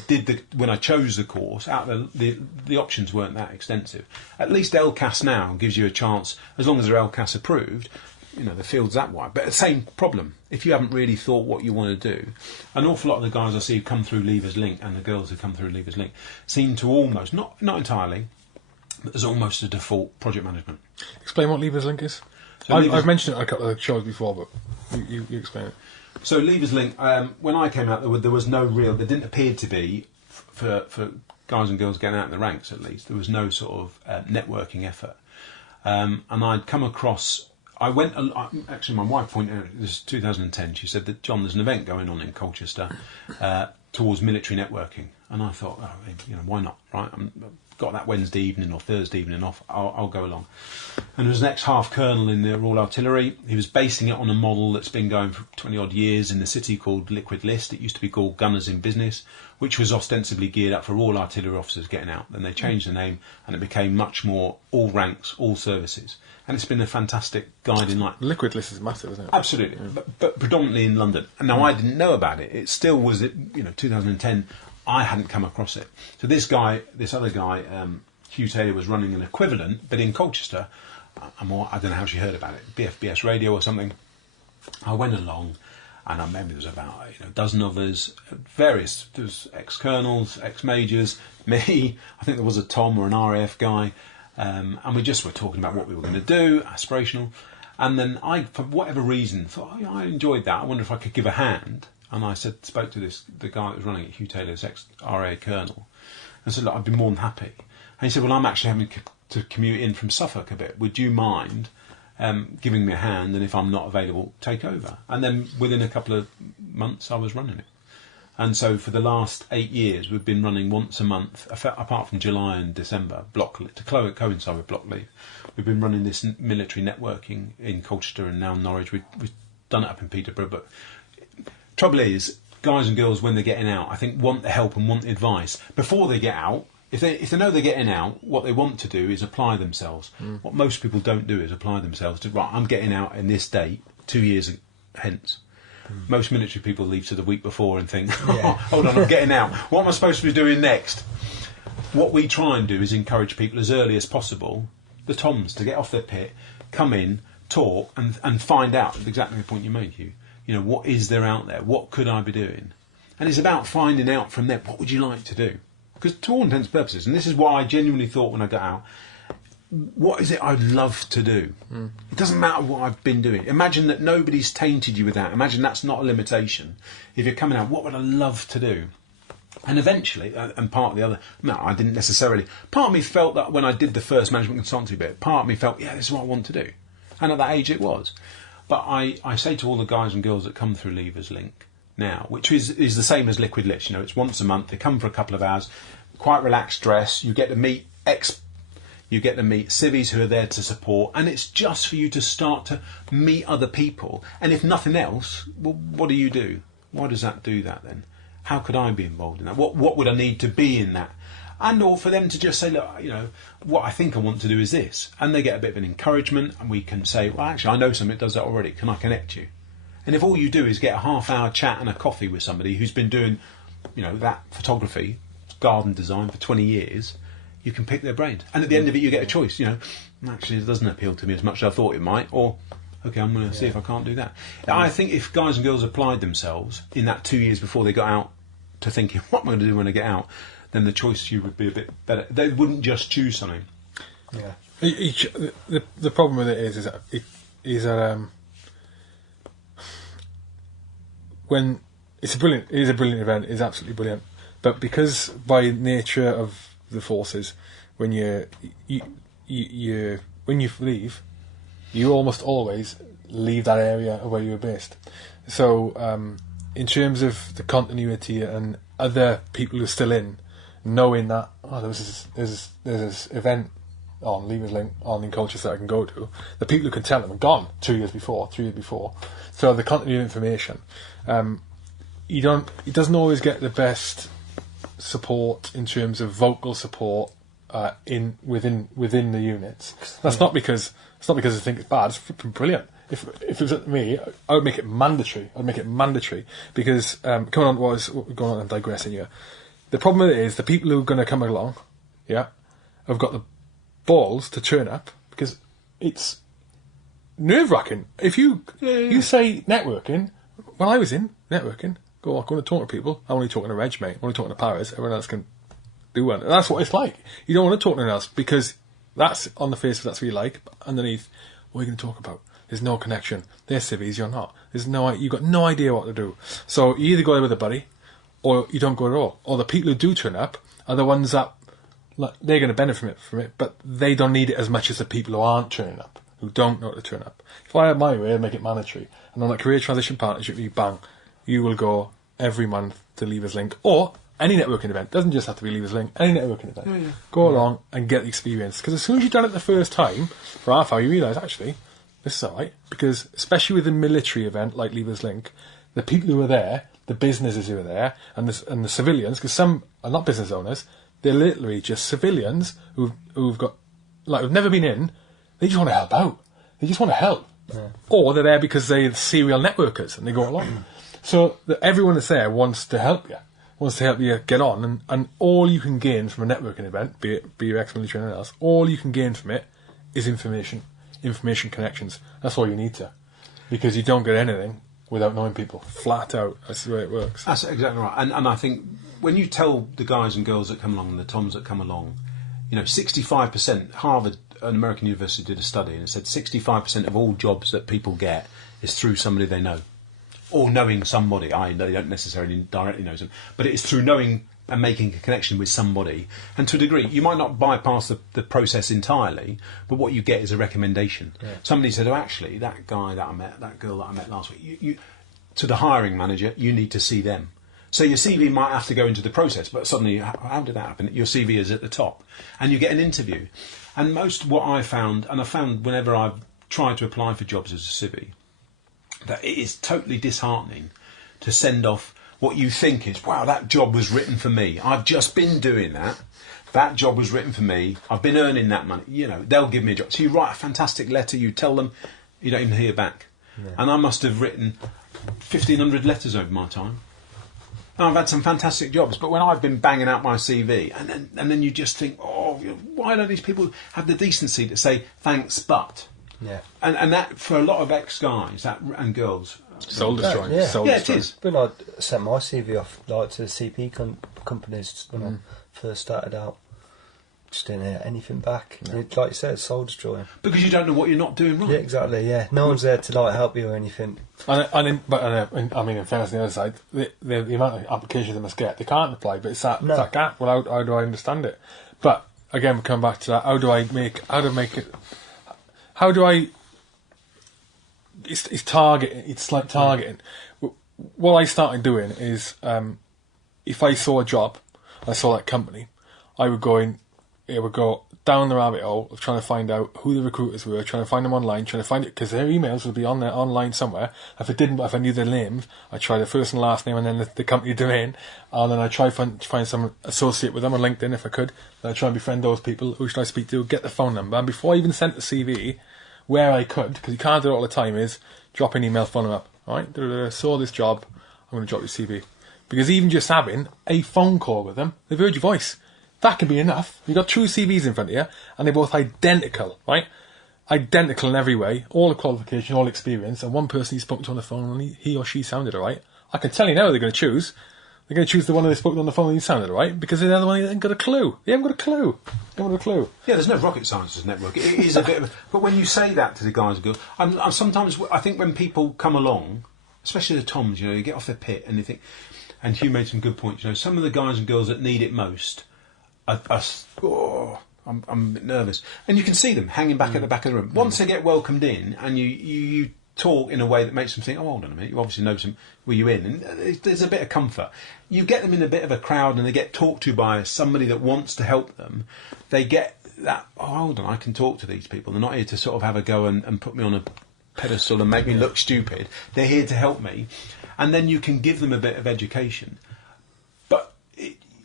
chose the course, the options weren't that extensive. At least LCAS now gives you a chance, as long as they're LCAS approved. The field's that wide. But the same problem. If you haven't really thought what you want to do, an awful lot of the guys I see who come through Levers Link and the girls who come through Levers Link seem to almost, not entirely, but there's almost a default project management. Explain what Levers Link is. So I've mentioned it on a couple of shows before, but you explain it. So Levers Link, when I came out, there was no real, there didn't appear to be, for guys and girls getting out in the ranks at least, there was no sort of networking effort. And I'd come across, I went. Actually, my wife pointed out, this is 2010. She said that, John, there's an event going on in Colchester towards military networking, and I thought, why not? Right, I've got that Wednesday evening or Thursday evening off. I'll go along. And there was an ex-half colonel in the Royal Artillery. He was basing it on a model that's been going for 20 odd years in the city called Liquid List. It used to be called Gunners in Business, which was ostensibly geared up for all artillery officers getting out. Then they changed the name, and it became much more all ranks, all services. And it's been a fantastic guiding light. Liquid List is massive, isn't it? Absolutely, but predominantly in London. And now I didn't know about it. It still was, 2010. I hadn't come across it. So this other guy, Hugh Taylor, was running an equivalent, but in Colchester. I don't know how she heard about it. BFBS radio or something. I went along, and I remember there was about a dozen of us, various. There was ex-colonels, ex-majors, me. I think there was a Tom or an RAF guy. And we just were talking about what we were going to do, aspirational. And then I, for whatever reason, thought, I enjoyed that. I wonder if I could give a hand. And I spoke to the guy that was running it, Hugh Taylor's ex-RA colonel, and said, look, I'd be more than happy. And he said, well, I'm actually having to commute in from Suffolk a bit. Would you mind giving me a hand? And if I'm not available, take over. And then within a couple of months, I was running it. And so for the last 8 years, we've been running once a month, apart from July and December, to coincide with block leave. We've been running this military networking in Colchester and now Norwich. We've done it up in Peterborough. But trouble is, guys and girls, when they're getting out, I think want the help and want the advice. Before they get out, if they know they're getting out, what they want to do is apply themselves. What most people don't do is apply themselves to, right, I'm getting out in this date, 2 years hence. Most military people leave to the week before and think, hold on, I'm getting out. What am I supposed to be doing next? What we try and do is encourage people as early as possible, the Toms, to get off their pit, come in, talk, and find out exactly the point you made, Hugh. What is there out there? What could I be doing? And it's about finding out from them, what would you like to do? Because to all intents and purposes, and this is what I genuinely thought when I got out, what is it I'd love to do? It doesn't matter what I've been doing. Imagine that nobody's tainted you with that. Imagine that's not a limitation. If you're coming out, what would I love to do? And eventually, and part of the other, no, I didn't necessarily. Part of me felt that when I did the first management consultancy bit, part of me felt, this is what I want to do. And at that age it was. But I say to all the guys and girls that come through Levers Link now, which is the same as Liquid List, it's once a month, they come for a couple of hours, quite relaxed dress, you get to meet civvies who are there to support, and it's just for you to start to meet other people. And if nothing else, well, what do you do? Why does that do that then? How could I be involved in that? What would I need to be in that? And or for them to just say, look, what I think I want to do is this. And they get a bit of an encouragement, and we can say, well, actually, I know somebody that does that already. Can I connect you? And if all you do is get a half-hour chat and a coffee with somebody who's been doing, that photography, garden design for 20 years, you can pick their brains. And at the end of it, you get a choice. Actually, it doesn't appeal to me as much as I thought it might. Or, okay, I'm going to see if I can't do that. I think if guys and girls applied themselves in that 2 years before they got out to thinking, what am I going to do when I get out, then the choice you would be a bit better. They wouldn't just choose something. Yeah. The problem with it is that when it is a brilliant event, it's absolutely brilliant. But because by nature of the forces, when you leave, you almost always leave that area where you were based. So in terms of the continuity and other people who are still in, knowing that there's this event on Levers Link on in Colchester that I can go to, the people who can tell them are gone 2 years before, 3 years before. So the continuity of information, it doesn't always get the best support in terms of vocal support within the units. That's not because I think it's bad. It's flipping brilliant. If it was up to me, I would make it mandatory. Because coming on to what was going on and digressing here, the problem with it is the people who are going to come along, have got the balls to turn up, because it's nerve-wracking. If you say networking, when I was in networking, I'm going to talk to people. I'm only talking to Reg, mate. I'm only talking to Paris. Everyone else can do one. And that's what it's like. You don't want to talk to anyone else, because that's on the face of that's what you like. But underneath, what are you going to talk about? There's no connection. They're civvies, you're not. You've got no idea what to do. So you either go there with a buddy, or you don't go at all. Or the people who do turn up are the ones that they're going to benefit from it, but they don't need it as much as the people who aren't turning up. who don't know how to turn up. If I had my way, I'd make it mandatory. And on a career transition partnership, you bang, you will go every month to Levers Link or any networking event. Doesn't just have to be Levers Link, any networking event. Go along and get the experience. Because as soon as you've done it the first time, for half hour, you realise, actually, this is alright. Because especially with a military event like Levers Link, the people who are there, the businesses who are there, and the civilians, because some are not business owners, they're literally just civilians who've got, like, who've never been in. They just want to help out. They just want to help. Yeah. Or they're there because they're serial networkers and they go along. So everyone that's there wants to help you get on, and all you can gain from a networking event, be your ex-military or anything else, all you can gain from it is information connections. That's all you need to. Because you don't get anything without knowing people. Flat out. That's the way it works. That's exactly right. And I think when you tell the guys and girls that come along and the Toms that come along, 65%, Harvard, an American university, did a study and it said 65% of all jobs that people get is through somebody they know. Or knowing somebody. They don't necessarily directly know them, but it is through knowing and making a connection with somebody. And to a degree, you might not bypass the process entirely, but what you get is a recommendation. Yeah. Somebody said, oh, actually, that guy that I met, that girl that I met last week, you to the hiring manager, you need to see them. So your CV might have to go into the process, but suddenly, how did that happen? Your CV is at the top, and you get an interview. And what I found, and I found whenever I've tried to apply for jobs as a civvy, that it is totally disheartening to send off what you think is, wow, that job was written for me. I've just been doing that. That job was written for me. I've been earning that money. They'll give me a job. So you write a fantastic letter, you tell them, you don't even hear back. Yeah. And I must have written 1,500 letters over my time. And I've had some fantastic jobs, but when I've been banging out my CV, and then you just think, why don't these people have the decency to say, thanks, but... Yeah. And that, for a lot of ex-guys and girls... Soul destroying. Yeah, it is. When I sent my CV off to the CP companies when I first started out, just didn't hear anything back. Yeah. Like you said, it's soul destroying. Because you don't know what you're not doing right. Yeah, exactly, yeah. No one's there to help you or anything. But in fairness, on the other side, the amount of applications they must get, they can't apply, but it's that gap. Well, how do I understand it? But, again, we come back to that. How do I it's targeting. It's like targeting. What I started doing is, if I saw a job, I saw that company, I would go down the rabbit hole of trying to find out who the recruiters were, trying to find them online, trying to find it, because their emails would be on there online somewhere. If I knew their names, I'd try their first and last name and then the company domain, and then I'd try to find some associate with them on LinkedIn if I could. Then I'd try and befriend those people. Who should I speak to? Get the phone number. And before I even sent the CV, where I could, because you can't do it all the time, is drop an email, phone them up. All right, saw this job, I'm going to drop your CV. Because even just having a phone call with them, they've heard your voice. That can be enough. You've got two CVs in front of you, and they're both identical, right? Identical in every way, all the qualification, all experience, and one person you spoke to on the phone, and he or she sounded all right. I can tell you now they're going to choose. They're going to choose the one that they spoke to on the phone and he sounded all right, because the other one hasn't got a clue. They haven't got a clue. They haven't got a clue. Yeah, there's no rocket science as network. It is a bit of a... But when you say that to the guys and girls, I'm sometimes, I think when people come along, especially the Toms, you get off their pit and you think... And Hugh made some good points. Some of the guys and girls that need it most... I'm a bit nervous. And you can see them hanging back at the back of the room. Once they get welcomed in and you talk in a way that makes them think, oh, hold on a minute, you obviously know were you in? And there's a bit of comfort. You get them in a bit of a crowd and they get talked to by somebody that wants to help them. They get that, oh, hold on, I can talk to these people. They're not here to sort of have a go and put me on a pedestal and make me look stupid. They're here to help me. And then you can give them a bit of education.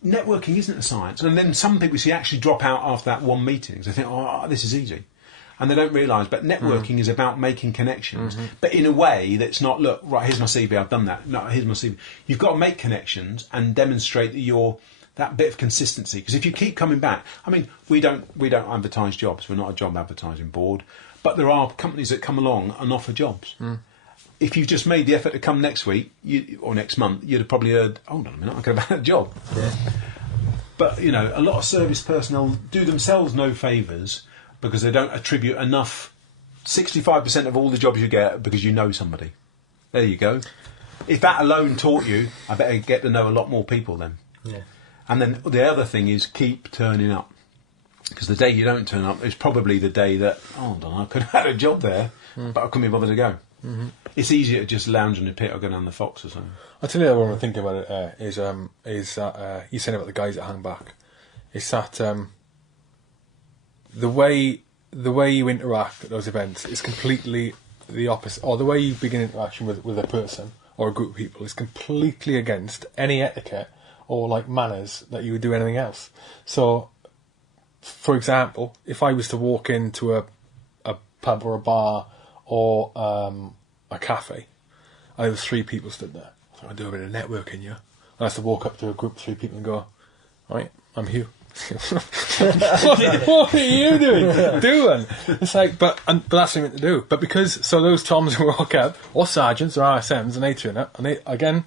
Networking isn't a science, and then some people actually drop out after that one meeting. They think, oh, this is easy, and they don't realise. But networking is about making connections, but in a way that's not, look, right, here's my CV, I've done that. No, here's my CV. You've got to make connections and demonstrate that you're that bit of consistency. Because if you keep coming back, I mean, we don't advertise jobs. We're not a job advertising board, but there are companies that come along and offer jobs. If you've just made the effort to come next week or next month, you'd have probably heard, hold on a minute, I could have had a job. Yeah. But, a lot of service personnel do themselves no favours because they don't attribute enough, 65% of all the jobs you get because you know somebody. There you go. If that alone taught you, I better get to know a lot more people then. Yeah. And then the other thing is keep turning up. Because the day you don't turn up is probably the day that, oh, I don't know, I could have had a job there, but I couldn't be bothered to go. Mm-hmm. It's easier to just lounge in the pit or go down the Fox or something. I'll tell you the one I'm thinking about it is that you said about the guys that hang back. It's that the way you interact at those events is completely the opposite, or the way you begin interaction with a person or a group of people is completely against any etiquette or like manners that you would do anything else. So, for example, if I was to walk into a pub or a bar or a cafe, and there was 3 people stood there, so I do a bit of networking, yeah. I have to walk up to a group of 3 people and go, "Right, I'm Hugh." what are you doing? It's like, but that's what you meant to do. But because those Toms who walk up, or sergeants or RSMs, and they turn up, and they again,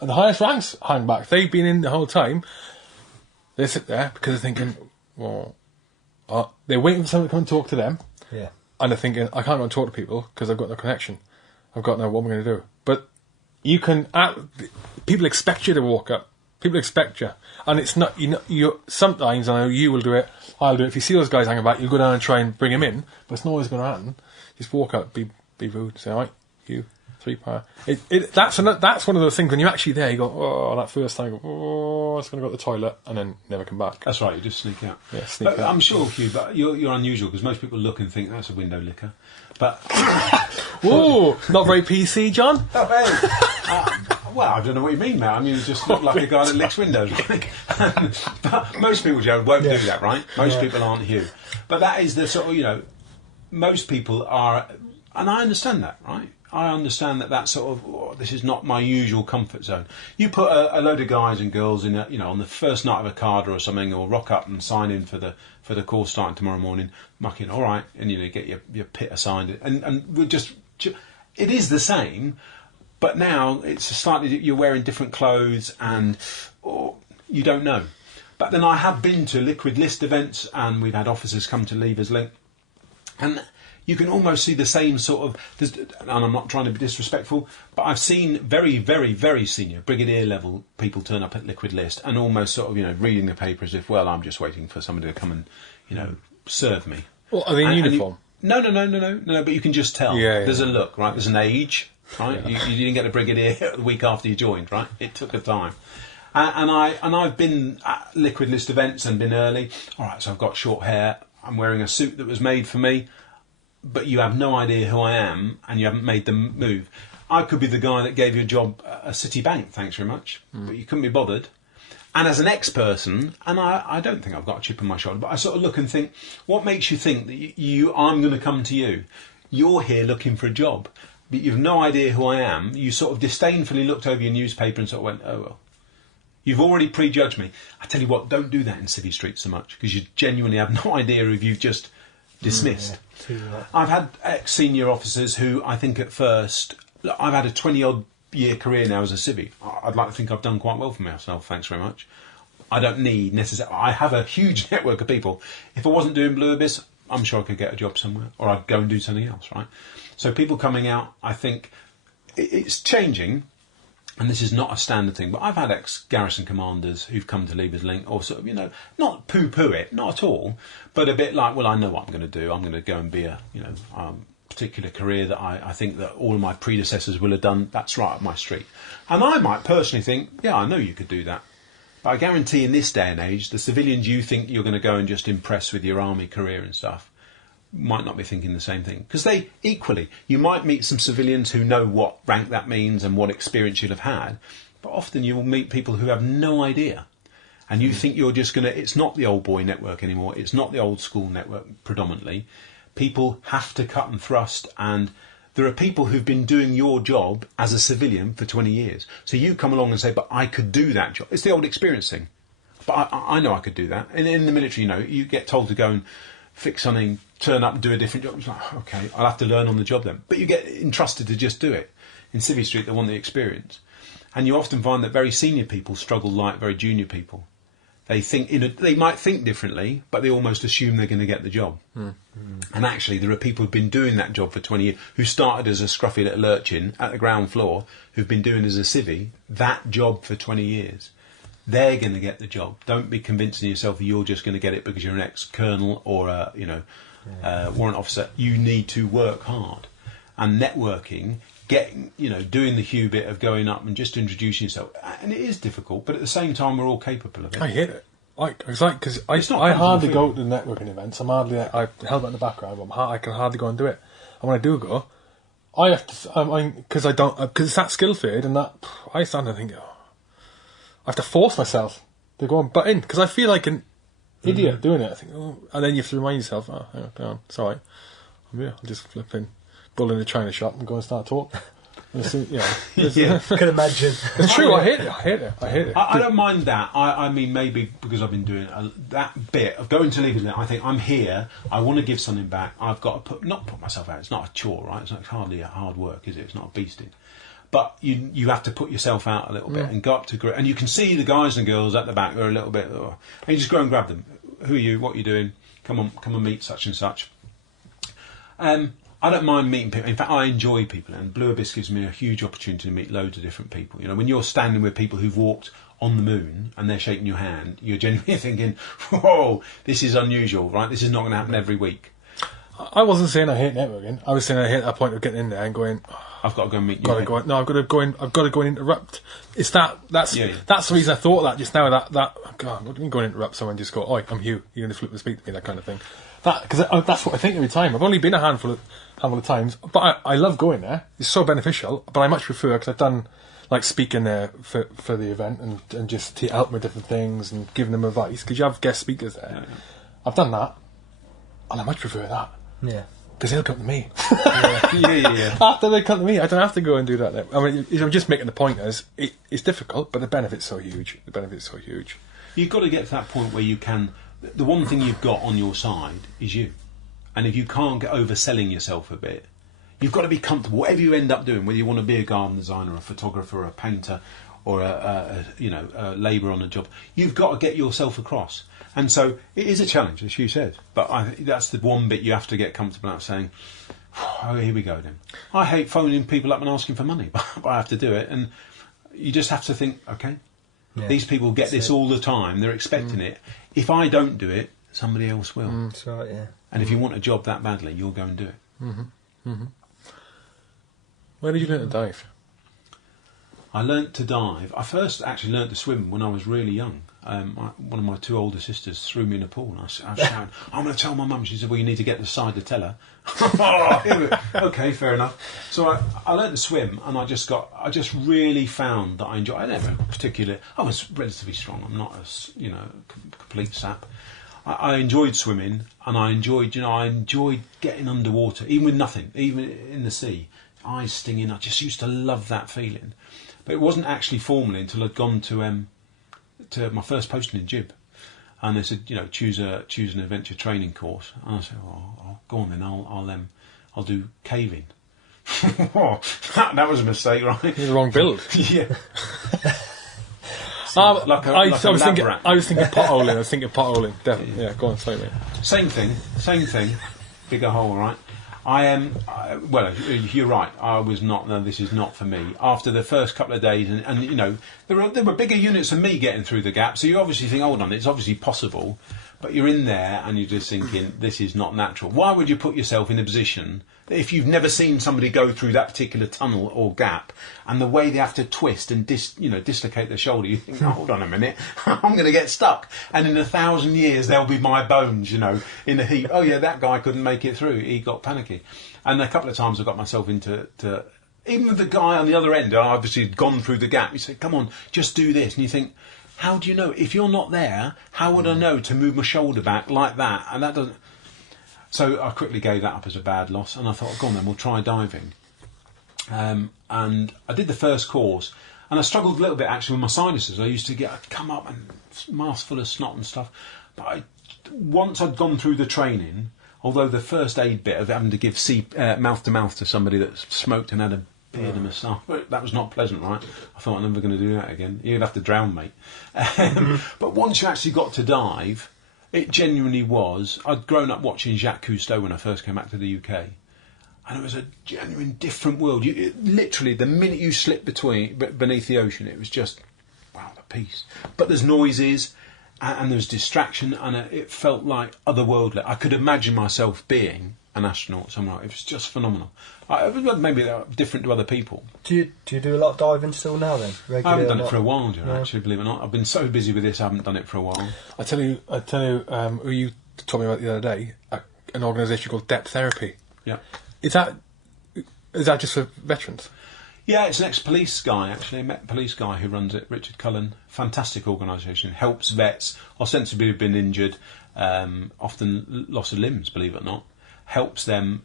and the highest ranks hang back. They've been in the whole time. They sit there because they're thinking, well, they're waiting for someone to come and talk to them. Yeah. And they're thinking, I can't go and talk to people because I've got no connection. I've got no what I'm going to do. But you can. People expect you to walk up. People expect you, and it's not. You sometimes I know you will do it. I'll do it. If you see those guys hanging back, you'll go down and try and bring them in. But it's not always going to happen. Just walk up, be rude, say, "All right, you 3 power." That's one of those things when you're actually there. You go, "Oh, that first time, I was going to go to the toilet," and then never come back. That's right. You just sneak out. Yeah, sneak out. I'm sure, Hugh, but you're unusual because most people look and think that's a window licker. But whoa, not very PC, John. Not very. Well, I don't know what you mean, mate. I mean, you just look like a guy that licks windows. Right? But most people, Joe, won't do that, right? Most people aren't Hugh. But that is the sort of, most people are, and I understand that, right? I understand that sort of, this is not my usual comfort zone. You put a load of guys and girls in, on the first night of a cadre or something, or rock up and sign in for the course starting tomorrow morning, mucking, all right, and you get your pit assigned, and we're just, it is the same. But now it's slightly, you're wearing different clothes and you don't know. But then I have been to liquid list events and we've had officers come to Levers Link, and you can almost see the same sort of, and I'm not trying to be disrespectful, but I've seen very, very, very senior brigadier level people turn up at liquid list and almost sort of, reading the paper as if, well, I'm just waiting for somebody to come and, serve me. Well, are they in uniform? No, but you can just tell. Yeah. There's a look, right? There's an age. Right, you didn't get a brigadier the week after you joined, right? It took a time, and I've been at liquid list events and been early. All right, so I've got short hair. I'm wearing a suit that was made for me, but you have no idea who I am, and you haven't made the move. I could be the guy that gave you a job at a Citibank, thanks very much, but you couldn't be bothered. And as an ex-person, and I don't think I've got a chip on my shoulder, but I sort of look and think, what makes you think that I'm going to come to you? You're here looking for a job. But you've no idea who I am. You sort of disdainfully looked over your newspaper and sort of went, oh, well. You've already prejudged me. I tell you what, don't do that in Civvy Street so much, because you genuinely have no idea who you've just dismissed. I've had ex-senior officers who I think at first, I've had a 20-odd year career now as a civvy. I'd like to think I've done quite well for myself, thanks very much. I don't need necessarily, I have a huge network of people. If I wasn't doing Blue Abyss, I'm sure I could get a job somewhere, or I'd go and do something else, right? So people coming out, I think it's changing, and this is not a standard thing, but I've had ex-garrison commanders who've come to Levers Link, or sort of, not poo-poo it, not at all, but a bit like, well, I know what I'm going to do. I'm going to go and be a, particular career that I think that all of my predecessors will have done. That's right up my street. And I might personally think, yeah, I know you could do that. But I guarantee in this day and age, the civilians you think you're going to go and just impress with your army career and stuff might not be thinking the same thing. Because you might meet some civilians who know what rank that means and what experience you'll have had, but often you will meet people who have no idea. And you think you're just going to, it's not the old boy network anymore, it's not the old school network predominantly. People have to cut and thrust, and there are people who've been doing your job as a civilian for 20 years. So you come along and say, but I could do that job. It's the old experience thing. But I know I could do that. And in the military, you get told to go and fix something, turn up and do a different job. It's like, okay, I'll have to learn on the job then. But you get entrusted to just do it. In Civvy Street, they want the experience. And you often find that very senior people struggle like very junior people. They might think differently, but they almost assume they're going to get the job. And actually, there are people who've been doing that job for 20 years, who started as a scruffy little urchin at the ground floor, who've been doing as a civvy that job for 20 years. They're going to get the job. Don't be convincing yourself that you're just going to get it because you're an ex-colonel or a warrant officer. You need to work hard, and networking, doing the Hugh bit of going up and just introducing yourself. And it is difficult, but at the same time, we're all capable of it. I hate it. Because I hardly go to networking events. I held it in the background, but I can hardly go and do it. And when I do go, I have to, because it's that skill fade, and that I stand and think, I have to force myself to go and butt in because I feel like an idiot doing it. I think, and then you have to remind yourself, hang on, it's all right. I'm here. I'll just flip in, bull in the china shop, and go and start talking. I can imagine. It's true. I hate it. I don't mind that. I mean, maybe because I've been doing that bit of going to leave. I think I'm here. I want to give something back. I've got to not put myself out. It's not a chore, right? It's hardly a hard work, is it? It's not a beasting. But you have to put yourself out a little bit and go up to and you can see the guys and girls at the back who are a little bit. And you just go and grab them. Who are you? What are you doing? Come and meet such and such. I don't mind meeting people. In fact, I enjoy people, and Blue Abyss gives me a huge opportunity to meet loads of different people. When you're standing with people who've walked on the moon and they're shaking your hand, you're genuinely thinking, whoa, this is unusual, right? This is not going to happen every week. I wasn't saying I hate networking. I was saying I hate that point of getting in there and going, I've got to go and meet you. I've got to go and interrupt. It's that's the reason I thought that just now. That God, what do you mean go and interrupt someone? Just go, oi, I'm Hugh. You're going to flip and speak to me, that kind of thing. Because that's what I think every time. I've only been a handful of times, but I love going there. It's so beneficial. But I much prefer, because I've done like speaking there for the event and just to help with different things and giving them advice, because you have guest speakers there. Yeah. I've done that, and I much prefer that. Yeah. Because they'll come to me. Yeah. After they come to me, I don't have to go and do that then. I mean, I'm just making the point as it's difficult, but the benefit's so huge. You've got to get to that point where you can. The one thing you've got on your side is you, and if you can't get overselling yourself a bit, you've got to be comfortable. Whatever you end up doing, whether you want to be a garden designer, a photographer, a painter, or a labourer on a job, you've got to get yourself across. And so it is a challenge, as you said. But I think that's the one bit you have to get comfortable at, saying, oh, here we go then. I hate phoning people up and asking for money, but I have to do it. And you just have to think, okay, these people get this all the time. They're expecting it. If I don't do it, somebody else will. That's right, yeah. And if you want a job that badly, you'll go and do it. Mm-hmm. Mm-hmm. Where did you learn to dive? I learnt to dive. I first actually learnt to swim when I was really young. One of my two older sisters threw me in a pool, and I shouted, I'm going to tell my mum. She said, well, you need to get the side to tell her. Okay, fair enough. So I learnt to swim, and I just really found that I enjoyed. I was relatively strong. I'm not a complete sap. I enjoyed swimming, and I enjoyed getting underwater, even with nothing, even in the sea, eyes stinging. I just used to love that feeling. But it wasn't actually formally until I'd gone to my first posting in Jib, and they said, choose an adventure training course. And I said, oh, go on then. I'll do caving. That was a mistake, right? You're the wrong build. Yeah. I was thinking potholing. Definitely. Yeah, go on, sorry, mate. Same thing. Bigger hole, right? Well, you're right. I was not. No, this is not for me. After the first couple of days, and there were bigger units than me getting through the gap. So you obviously think, hold on, it's obviously possible. But you're in there, and you're just thinking, this is not natural. Why would you put yourself in a position that if you've never seen somebody go through that particular tunnel or gap, and the way they have to twist and dislocate their shoulder, you think, hold on a minute, I'm going to get stuck. And in 1,000 years, there'll be my bones, in a heap. Oh yeah, that guy couldn't make it through. He got panicky. And a couple of times I got myself into even with the guy on the other end, I obviously had gone through the gap. You say, come on, just do this. And you think, how do you know? If you're not there, how would I know to move my shoulder back like that? And that doesn't. So I quickly gave that up as a bad loss, and I thought, go on then, we'll try diving. And I did the first course, and I struggled a little bit actually with my sinuses. I'd come up and mask full of snot and stuff. But once I'd gone through the training, although the first aid bit of having to give mouth to mouth to somebody that smoked and had a beard and moustache, that was not pleasant, right? I thought, I'm never going to do that again. You'd have to drown, mate. But once you actually got to dive, it genuinely was. I'd grown up watching Jacques Cousteau when I first came back to the UK, and it was a genuine different world. Literally, the minute you slipped beneath the ocean, it was just wow, the peace. But there's noises and there's distraction, and it felt like otherworldly. I could imagine myself being an astronaut somewhere. It was just phenomenal. Maybe they're different to other people. Do you do a lot of diving still now then? I haven't done it for a while, actually, believe it or not. I've been so busy with this, I haven't done it for a while. I tell you, who you told me about the other day, an organisation called Depth Therapy. Yeah. Is that just for veterans? Yeah, it's an ex-police guy, actually, a Met police guy who runs it, Richard Cullen. Fantastic organisation. Helps vets, ostensibly who've been injured, often loss of limbs, believe it or not. Helps them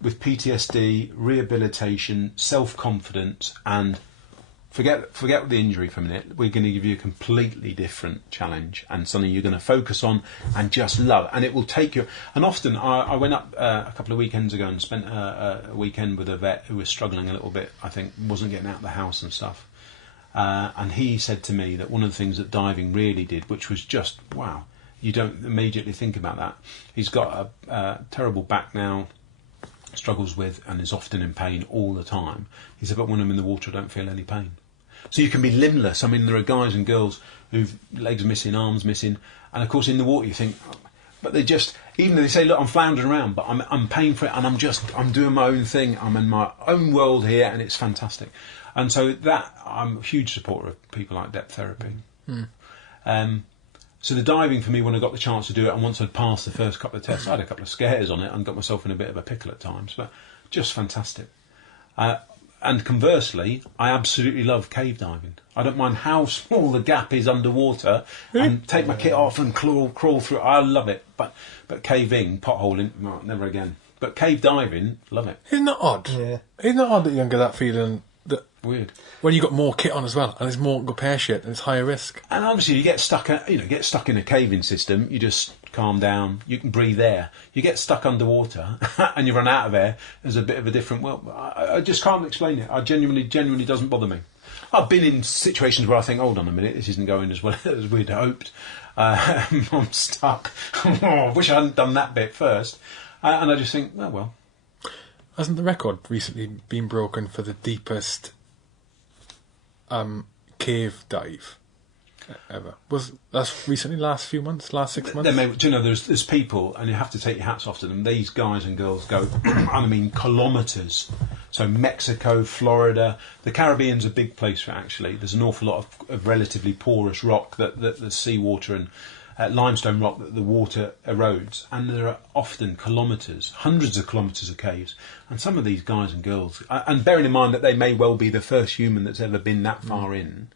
with PTSD, rehabilitation, self-confidence, and forget the injury for a minute. We're going to give you a completely different challenge and something you're going to focus on and just love. And it will take you... And often, I went up a couple of weekends ago and spent a weekend with a vet who was struggling a little bit, I think, wasn't getting out of the house and stuff. And he said to me that one of the things that diving really did, which was just, wow, you don't immediately think about that. He's got a terrible back now, struggles with, and is often in pain all the time. He said, but when I'm in the water, I don't feel any pain. So you can be limbless. I mean, there are guys and girls who've legs missing, arms missing, and of course in the water you think, but they just, even though they say, look, I'm floundering around, but I'm paying for it, and I'm doing my own thing. I'm in my own world here, and it's fantastic. And so that, I'm a huge supporter of people like Depth Therapy. So the diving for me, when I got the chance to do it, and once I'd passed the first couple of tests, I had a couple of scares on it and got myself in a bit of a pickle at times, but just fantastic. And conversely, I absolutely love cave diving. I don't mind how small the gap is underwater, and take my kit off and crawl through. I love it. But caving, potholing, well, never again. But cave diving, love it. Isn't that odd? Yeah. Isn't that odd that you don't get that feeling that Weird. when you got more kit on as well, and it's more repair shit, and it's higher risk? And obviously, you get stuck in a caving system. You just calm down. You can breathe air. You get stuck underwater, and you run out of air. There's a bit of a different world. I just can't explain it. I genuinely doesn't bother me. I've been in situations where I think, hold on a minute, this isn't going as well as we'd hoped. I'm stuck. I wish I hadn't done that bit first. And I just think, oh well. Hasn't the record recently been broken for the deepest cave dive ever? That's recently, last 6 months? There's people, and you have to take your hats off to them. These guys and girls go, I mean, kilometres. So Mexico, Florida, the Caribbean's a big place for it, actually. There's an awful lot of relatively porous rock that the seawater and limestone rock that the water erodes, and there are often kilometres, hundreds of kilometres of caves. And some of these guys and girls, and bearing in mind that they may well be the first human that's ever been that far in,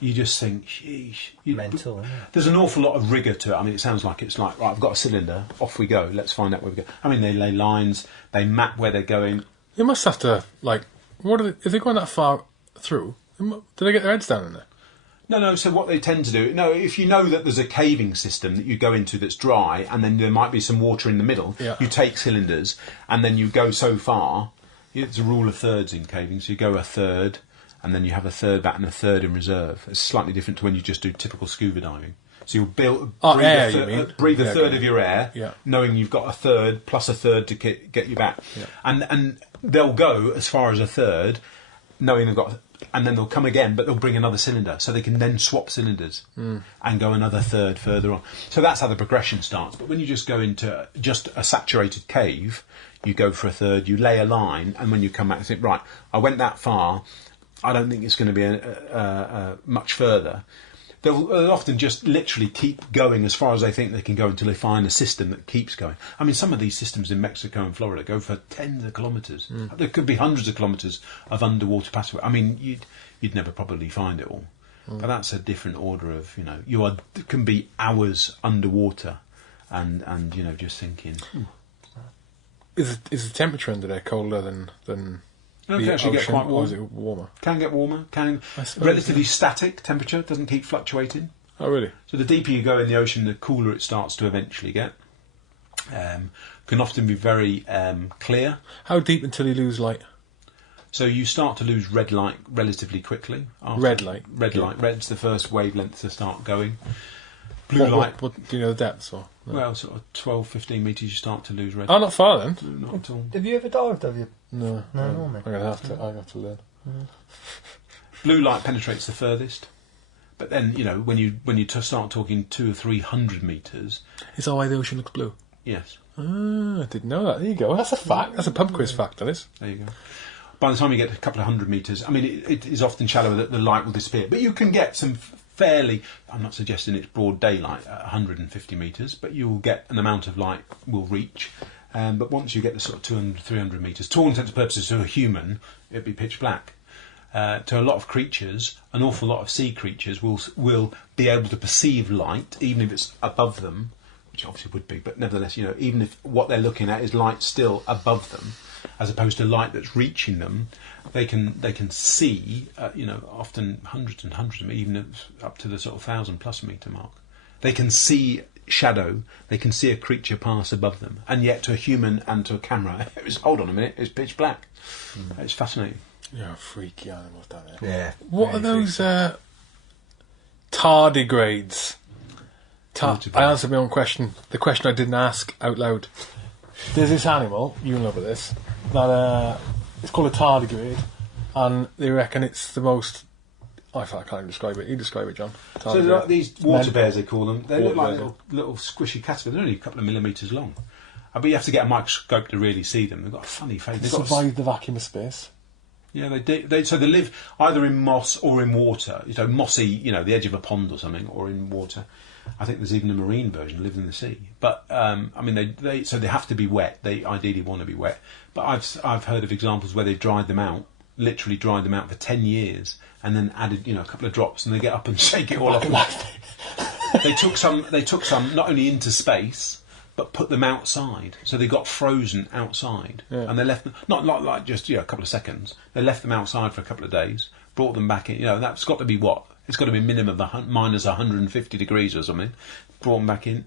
you just think, sheesh. Mental, isn't it? There's an awful lot of rigour to it. I mean, it sounds like it's like, right, I've got a cylinder, off we go, let's find out where we go. I mean, they lay lines, they map where they're going. They must have to, if they're going that far through, do they get their heads down in there? No, so what they tend to do, if you know that there's a caving system that you go into that's dry, and then there might be some water in the middle, you take cylinders, and then you go so far. It's a rule of thirds in caving, so you go a third, and then you have a third back and a third in reserve. It's slightly different to when you just do typical scuba diving. So you'll breathe a third of your air, knowing you've got a third plus a third to get you back. Yeah. And they'll go as far as a third, knowing they've got... And then they'll come again, but they'll bring another cylinder, so they can then swap cylinders and go another third further on. So that's how the progression starts. But when you just go into just a saturated cave, you go for a third, you lay a line, and when you come back, you think, right, I went that far, I don't think it's going to be much further. They'll often just literally keep going as far as they think they can go until they find a system that keeps going. I mean, some of these systems in Mexico and Florida go for tens of kilometres. There could be hundreds of kilometres of underwater passageway. I mean, you'd never probably find it all. But that's a different order of, can be hours underwater and just thinking... Is the temperature under there colder than No, it can actually get quite warm. Or is it warmer? Can get warmer. Relatively static temperature, doesn't keep fluctuating. Oh, really? So the deeper you go in the ocean, the cooler it starts to eventually get. Can often be very clear. How deep until you lose light? So you start to lose red light relatively quickly. Red light? Red light. Red's the first wavelength to start going. Blue light. What do you know the depths? Or no? Well, sort of 12, 15 metres you start to lose red. Oh, not far then. No, not at all. Have you ever dived, have you? No. No, I'm going to have to learn. blue light penetrates the furthest. But then, when you start talking 200 or 300 metres... Is that why the ocean looks blue? Yes. Ah, I didn't know that. There you go. That's a fact. That's a pub quiz fact, that is. There you go. By the time you get a couple of 100 metres, I mean, it is often shallower that the light will disappear. But you can get some fairly... I'm not suggesting it's broad daylight at 150 metres, but you will get an amount of light will reach. But once you get to sort of 200, 300 metres, to all intents and purposes, to a human, it'd be pitch black. To a lot of creatures, an awful lot of sea creatures will be able to perceive light, even if it's above them, which obviously would be, but nevertheless, even if what they're looking at is light still above them, as opposed to light that's reaching them, they can see, often hundreds and hundreds of, even up to the sort of 1,000+ metre mark. They can see shadow, they can see a creature pass above them, and yet to a human and to a camera, hold on a minute, it's pitch black. It's fascinating. Yeah, freaky animals down there. Yeah. What are those tardigrades? I answered my own question. The question I didn't ask out loud. There's this animal, you know about this, that it's called a tardigrade, and they reckon it's the most... I can't even describe it. You describe it, John. So they're like these water bears, they call them. They look like little squishy cats. They're only a couple of millimetres long. But you have to get a microscope to really see them. They've got a funny face. They survive the vacuum of space. Yeah, they live either in moss or in water. Mossy, the edge of a pond or something, or in water. I think there's even a marine version, live in the sea. But they have to be wet. They ideally want to be wet. But I've heard of examples where they dried them out, literally dried them out for 10 years, and then added a couple of drops, and they get up and shake it all off. They took some not only into space, but put them outside, so they got frozen outside, and they left them not like just a couple of seconds. They left them outside for a couple of days, brought them back in. That's got to be what? It's got to be a minimum of minus 150 degrees or something. Brought them back in.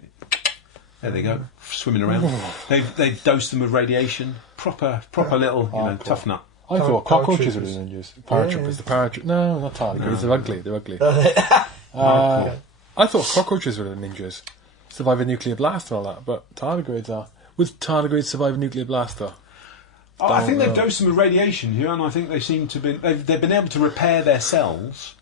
There they go, swimming around. They dosed them with radiation. Proper little tough nut. I thought cockroaches were the ninjas. Paratroopers, the paratroopers. No, not tardigrades. They're ugly. They're ugly. I thought cockroaches were the ninjas. Survive a nuclear blast and all that, but tardigrades are. Would tardigrades survive a nuclear blast though? I think they've dosed them with radiation here, and I think they seem to be. They've been able to repair their cells.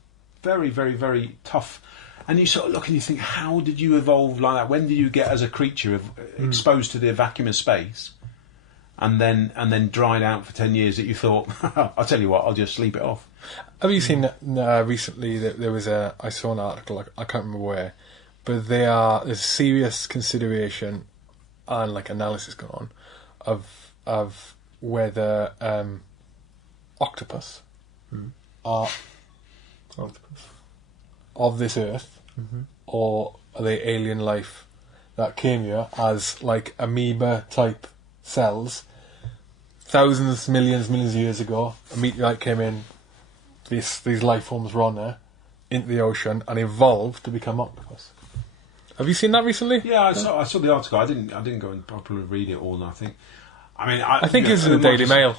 Very, very, very tough. And you sort of look and you think, how did you evolve like that? When did you get as a creature exposed to the vacuum of space, and then dried out for 10 years that you thought, I'll tell you what, I'll just sleep it off. Have you seen recently that there was I saw an article, I can't remember where, but there's serious consideration and analysis going on of whether octopus are of this earth, or are they alien life that came here as amoeba type cells thousands, millions of years ago. A meteorite came in, these life forms were on there into the ocean and evolved to become octopus. Have you seen that recently? Yeah, I saw the article. I didn't go and properly read it all. I think it was in the Daily Mail.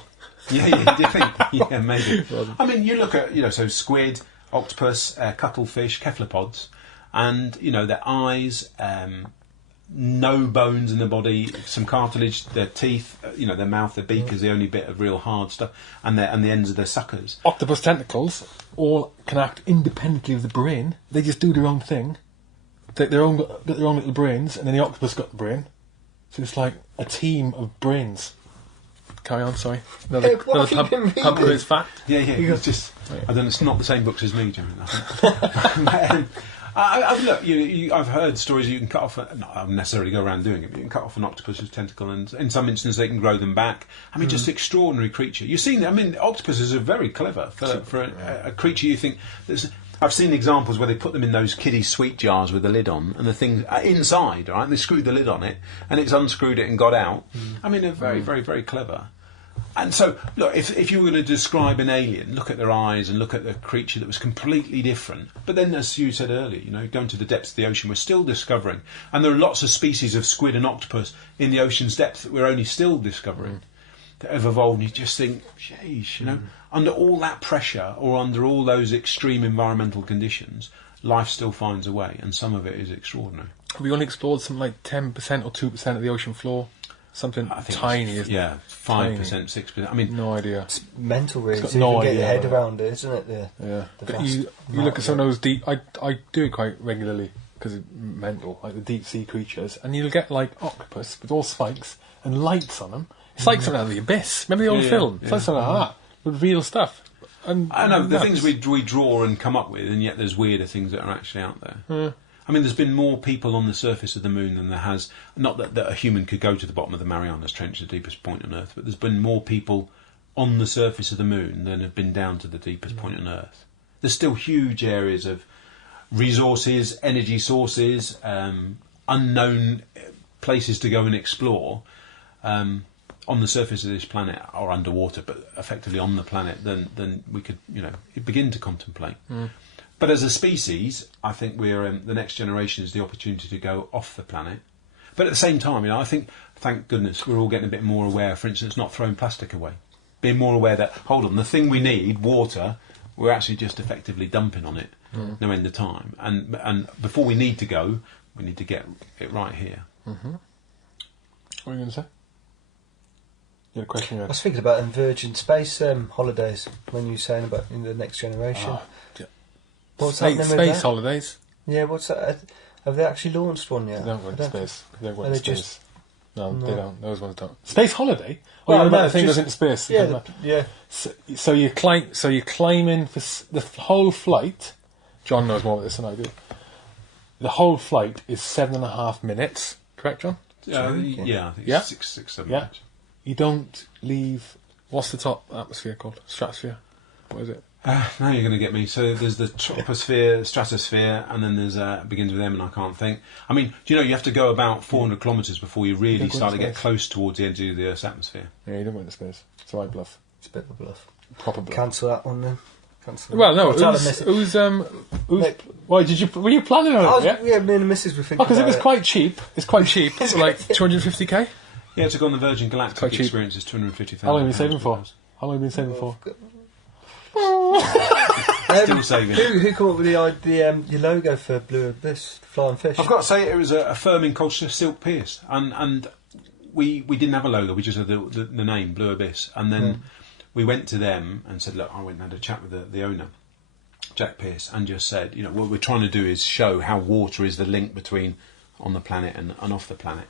Yeah, do you think? Yeah, maybe. I mean, you look at so squid, octopus, cuttlefish, cephalopods, and their eyes, no bones in the body, some cartilage, their teeth, their mouth, their beak is the only bit of real hard stuff, and the ends of their suckers. Octopus tentacles all can act independently of the brain. They just do their own thing. Got their own little brains, and then the octopus got the brain. So it's like a team of brains. Carry on, sorry. Another pub quiz fact. Yeah. It's just, I don't know, it's not the same books as me, Jeremy. I've heard stories you can cut off. Not I'll necessarily go around doing it, but you can cut off an octopus's tentacle, and in some instances they can grow them back. I mean, just extraordinary creature. You've seen. I mean, octopuses are very clever for a creature. You think I've seen examples where they put them in those kiddie sweet jars with the lid on, and the thing inside, right? And they screwed the lid on it, and it's unscrewed it and got out. I mean, they're very, very, very clever. And so, look, if you were going to describe an alien, look at their eyes and look at the creature that was completely different. But then, as you said earlier, going to the depths of the ocean, we're still discovering. And there are lots of species of squid and octopus in the ocean's depth that we're only still discovering that have evolved. And you just think, jeez, under all that pressure or under all those extreme environmental conditions, life still finds a way, and some of it is extraordinary. We only explored something like 10% or 2% of the ocean floor. something I think tiny, isn't it? Yeah, 5%, 6%. I mean, No idea. It's mental, really. It's got So no you can get idea your head about it. around it, isn't it? Yeah, the but vast you amount look at of some it. of those deep. I do it quite regularly because it's mental, like the deep sea creatures, and you'll get like octopus with all spikes and lights on them. It's like something out of the abyss. Remember the old film? It's like something like that with real stuff. And I know the nuts. things we draw and come up with, and yet there's weirder things that are actually out there. I mean, there's been more people on the surface of the moon than there has. Not that a human could go to the bottom of the Marianas Trench, the deepest point on Earth, but there's been more people on the surface of the moon than have been down to the deepest point on Earth. There's still huge areas of resources, energy sources, unknown places to go and explore on the surface of this planet or underwater, but effectively on the planet, than we could, begin to contemplate. But as a species, I think we're the next generation is the opportunity to go off the planet. But at the same time, I think, thank goodness, we're all getting a bit more aware. For instance, not throwing plastic away, being more aware that hold on, the thing we need, water, we're actually just effectively dumping on it, no end of time. And before we need to go, we need to get it right here. Mm-hmm. What are you going to say? You had a question? I was thinking about them Virgin Space holidays when you were saying about in the next generation. What's happening with Space that? holidays. Yeah, what's that? Have they actually launched one yet? They don't go into space. They don't go Are into they space. just- No, No. they don't. Those ones don't. Space holiday? Oh, Well, you know no, the thing just- goes into space. Yeah, yeah. So you climb. So you're climbing for the whole flight. John knows more about this than I do. The whole flight is 7.5 minutes. Correct, John? Yeah, I think Yeah? it's 6, 7 Yeah. minutes. You don't leave. What's the top atmosphere called? Stratosphere. What is it? Now you're going to get me. So there's the troposphere, stratosphere, and then there's begins with M, and I can't think. I mean, do you know you have to go about 400 kilometres before you really Don't go start to into get space. close towards the edge of the Earth's atmosphere? Yeah, you don't go into space. It's a right bluff. It's a bit of a bluff. Proper bluff. Cancel that one then. Cancel Well, no. I'll tell the missus. Who's? Why did you? Were you planning on it? Yeah. Me and the missus were thinking Because it about was it. quite cheap. It's quite cheap. It's like 250k. Yeah, to go on the Virgin Quite Galactic cheap. experience is 250,000. How long have you been saving for? How long have you been saving for? Still saving. Who came up with your logo for Blue Abyss, Flying Fish? I've got to say, it was a firm in Colchester, Silk Pierce, and we didn't have a logo. We just had the name Blue Abyss, and then we went to them and said, look, I went and had a chat with the owner, Jack Pierce, and just said, what we're trying to do is show how water is the link between on the planet and off the planet.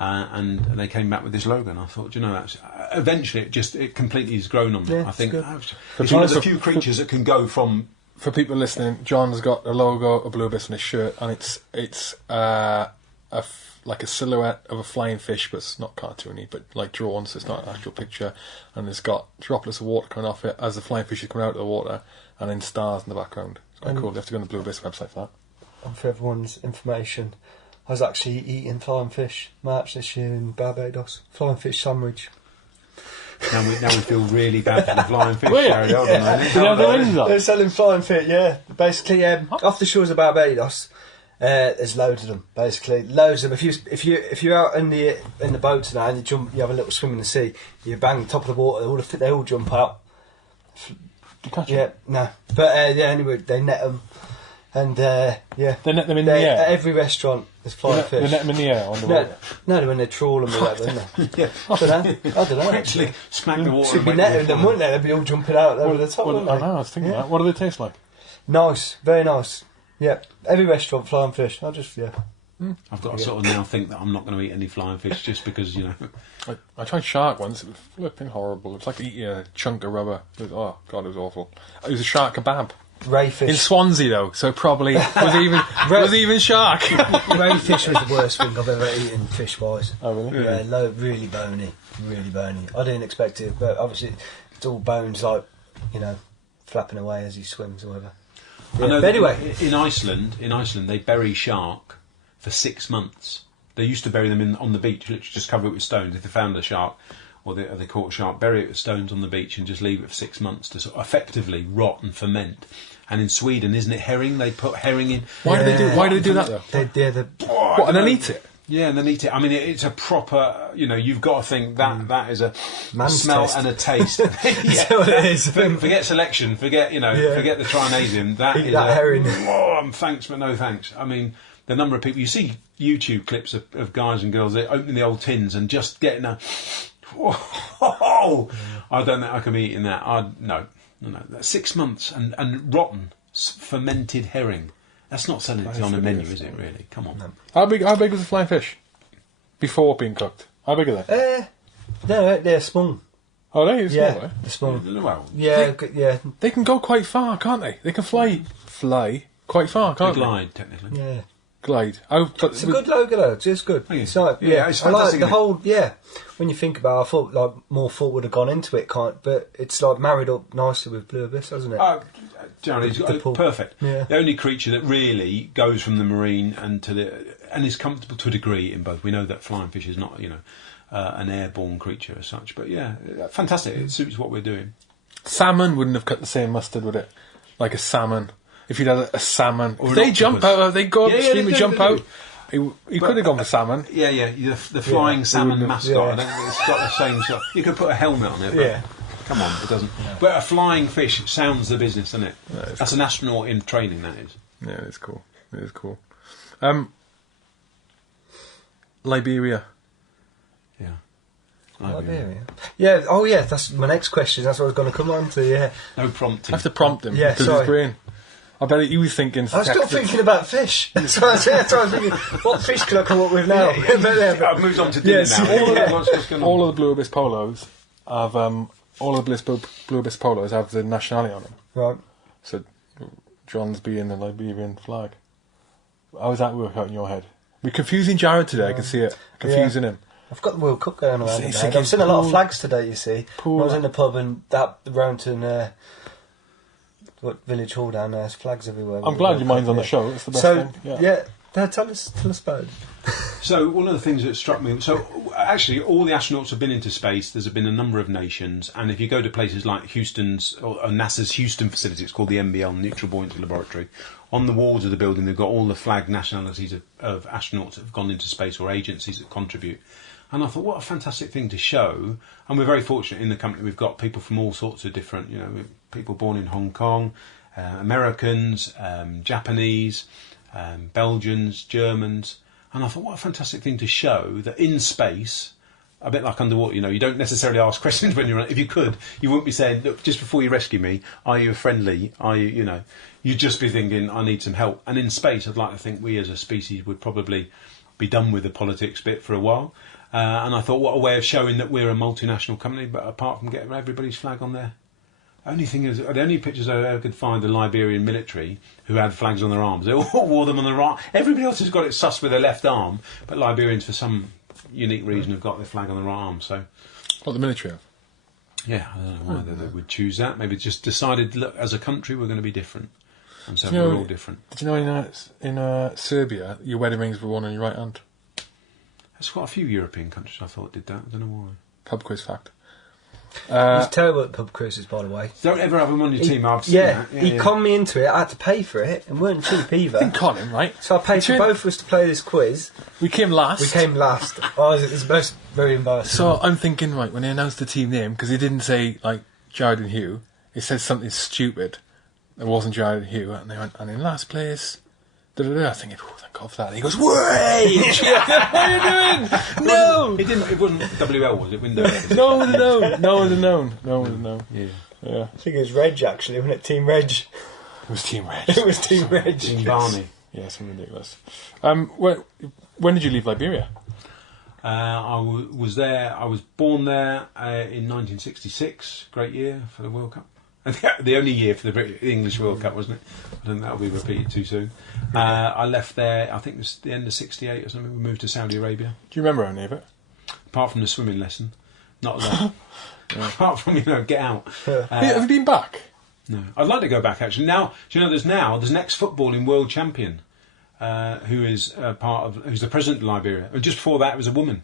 And they came back with this logo, and I thought, that's eventually it completely has grown on me. Yeah, I think it's it's one of the few creatures that can go from. For people listening, John's got a logo of Blue Abyss on his shirt, and it's like a silhouette of a flying fish, but it's not cartoony, but like drawn, so it's not an actual picture. And it's got droplets of water coming off it as the flying fish is coming out of the water, and then stars in the background. It's quite cool. You have to go on the Blue Abyss website for that. And for everyone's information, I was actually eating flying fish March this year in Barbados. Flying fish sandwich. Now we feel really bad for the flying fish. Were you? Harry, hold on a minute. Did you have the wings on? They're selling flying fish, yeah. Basically, off the shores of Barbados, there's loads of them. Basically, loads of them. If you're out in the boat tonight and you have a little swim in the sea, you bang the top of the water. They all jump out. You catch Yeah, them? no. But anyway, they net them, and They net them in the air. At every restaurant, there's flying fish. They net them in the air on the water. No, when they trawl them or whatever, isn't they? Yeah. I don't know. Actually, smack the water. Should and be make netting them them, wouldn't they? They'd be all jumping out over the top, wouldn't I they? know, I was thinking Yeah. that. What do they taste like? Nice, very nice. Yeah, every restaurant, flying fish. I've got to sort of now think that I'm not going to eat any flying fish just because, I tried shark once. It was flipping horrible. It's like eating a chunk of rubber. Oh God, it was awful. It was a shark kebab Ray in fish. Swansea though, so probably was even shark. Ray fish was the worst thing I've ever eaten fish-wise. Oh really? Yeah, really bony. I didn't expect it, but obviously it's all bones, like flapping away as he swims or whatever. I know But that anyway, in Iceland, they bury shark for 6 months. They used to bury them on the beach, literally just cover it with stones. If they found a shark or they caught a shark, bury it with stones on the beach and just leave it for 6 months to sort of effectively rot and ferment. And in Sweden, isn't it herring? They put herring in. Why do they do that though? they're the What, and then eat it? Yeah, and then eat it. I mean, it's a proper. You've got to think that is a Man's smell taste. and a taste. That's what it is. Forget selection. Forget forget the trinasium. That Eat is that herring. Thanks, but no thanks. I mean, the number of people you see YouTube clips of guys and girls opening the old tins and just getting a. I don't think I can be eating that. No. That's 6 months and rotten fermented herring. That's not selling it on a menu, is it? Really? Come on. No. How big was the flying fish before being cooked? How big are they? No, they're small. Oh, they? Small, Yeah, eh? they're small. Well, Yeah, yeah, They can go quite far, can't they? They can fly quite far, can't they glide technically. yeah. they? Glide. It's a good logo though. It's good. Thank you. It's like, Yeah, it's I like fantastic, the isn't it? whole. Yeah, when you think about it, I thought like more thought would have gone into it, but it's like married up nicely with Blue Abyss, hasn't it? Generally, it's The pool. perfect. Yeah. The only creature that really goes from the marine and is comfortable to a degree in both. We know that flying fish is not an airborne creature as such, but yeah, fantastic. It suits what we're doing. Salmon wouldn't have cut the same mustard, would it? Like a salmon. If you'd had a salmon. Or If an they jump octopus. out, they go Yeah, upstream they and do, jump they do. out. He could have gone for salmon. Yeah, the flying salmon wouldn't have- mascot. yeah. I don't think it's got the same sort. You could put a helmet on it, but Yeah. come on, it doesn't. But a flying fish sounds the business, doesn't it? it's That's an astronaut in training, that is. Yeah, it's cool. It is cool. Liberia. Yeah. Liberia. Yeah. Oh, yeah. That's my next question. That's what I was going to come on to. Yeah. No I prompting. have to prompt him Yeah, because sorry. his brain. I bet he was thinking. I was still thinking about fish. That's what I was thinking. What fish can I come up with now? I've moved on to dinner Yes, now. yeah. What's going on? All of the Blue Abyss polos have all of the Blue Abyss polos have the nationality on them. Right. So John's being the Liberian flag. How does that work out in your head? We're confusing Jared today. I can see it. Confusing him. I've got the World Cup going around. It's today. again I've seen a lot of pool- flags today. You see, pool- when I was in the pub and that Roundton, what village hall down there, there's flags everywhere. I'm glad your mind's on the Yeah. show. It's the best So thing. yeah, tell us about it. So one of the things that struck me, so actually all the astronauts have been into space. There's been a number of nations, and if you go to places like Houston's or NASA's Houston facility, it's called the NBL, Neutral Buoyancy Laboratory. On the walls of the building, they've got all the flag nationalities of astronauts that have gone into space or agencies that contribute. And I thought, what a fantastic thing to show. And we're very fortunate in the company. We've got people from all sorts of different, people born in Hong Kong, Americans, Japanese, Belgians, Germans. And I thought, what a fantastic thing to show that in space, a bit like underwater, you don't necessarily ask questions when you're on. If you could, you wouldn't be saying, look, just before you rescue me, are you friendly? Are you, you'd just be thinking, I need some help. And in space, I'd like to think we as a species would probably be done with the politics bit for a while. And I thought, what a way of showing that we're a multinational company, but apart from getting everybody's flag on there. Only thing is, the only pictures I ever could find the Liberian military who had flags on their arms. They all wore them on their arm. Everybody else has got it sus with their left arm, but Liberians, for some unique reason, have got their flag on their arm. So, What the military have. yeah, I don't know why they would choose that. Maybe just decided, look, as a country, we're going to be different, and so we're all different. Did you know in Serbia, your wedding rings were worn on your right hand? There's quite a few European countries I thought did that. I don't know why. Pub quiz fact. He's terrible at pub cruises, by the way. Don't ever have them on your team. I've seen Yeah, that. he conned me into it. I had to pay for it, and weren't cheap either. Didn't con him, right? So I paid for both of us to play this quiz. We came last. We came last. Oh, it was very embarrassing. So I'm thinking, right, when they announced the team name, because he didn't say, like, Jared and Hugh, he said something stupid. It wasn't Jared and Hugh, and they went, and in last place, da-da-da. I'm thinking, oh, thank God for that. And he goes, wait! What are you doing? No! It wasn't WL, was it? Windows. No one would have known. Yeah. Yeah. I think it was Reg, actually, wasn't it? Team Reg. It was Team Red. It was Team Reg. Team Barney. Yeah, something ridiculous. When did you leave Liberia? I was there. I was born there in 1966. Great year for the World Cup. The only year for the English World Cup, wasn't it? I don't think that'll be repeated too soon. I left there, I think it was the end of 68 or something. We moved to Saudi Arabia. Do you remember any of it? Apart from the swimming lesson. Not a lot. Apart from, get out. Have you been back? No. I'd like to go back, actually. Now, do you know there's an ex-footballing world champion who is who's the president of Liberia. And just before that, it was a woman.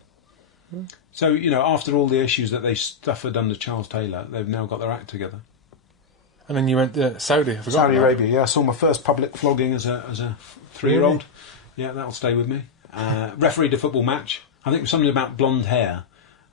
So, after all the issues that they suffered under Charles Taylor, they've now got their act together. And then you went to Saudi. I forgot Saudi that. Arabia, yeah. I saw my first public flogging as a 3-year-old. Really? Yeah, that'll stay with me. refereed a football match. I think it was something about blonde hair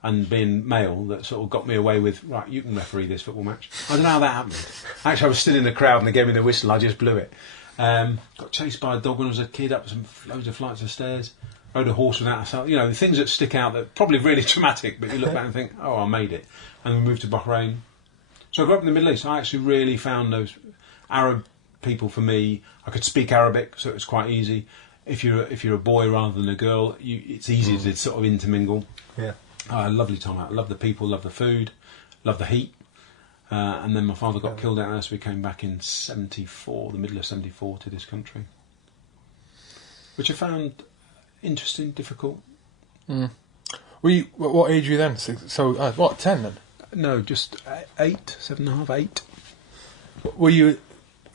and being male that sort of got me away with, right, you can referee this football match. I don't know how that happened. Actually, I was still in the crowd and they gave me the whistle, I just blew it. Got chased by a dog when I was a kid up some loads of flights of stairs. Rode a horse without a saddle. You know, the things that stick out that are probably really traumatic, but you look back and think, oh, I made it. And we moved to Bahrain. So I grew up in the Middle East. I actually really found those Arab people, for me, I could speak Arabic, so it was quite easy. If you're a boy rather than a girl, it's easy to sort of intermingle. Yeah. I had a lovely time out. I love the people, love the food, love the heat. And then my father got killed out there, so we came back in 74, the middle of 74, to this country. Which I found interesting, difficult. Mm. What age were you then? So, what, 10 then? No, just 8, 7.5, 8. Were you...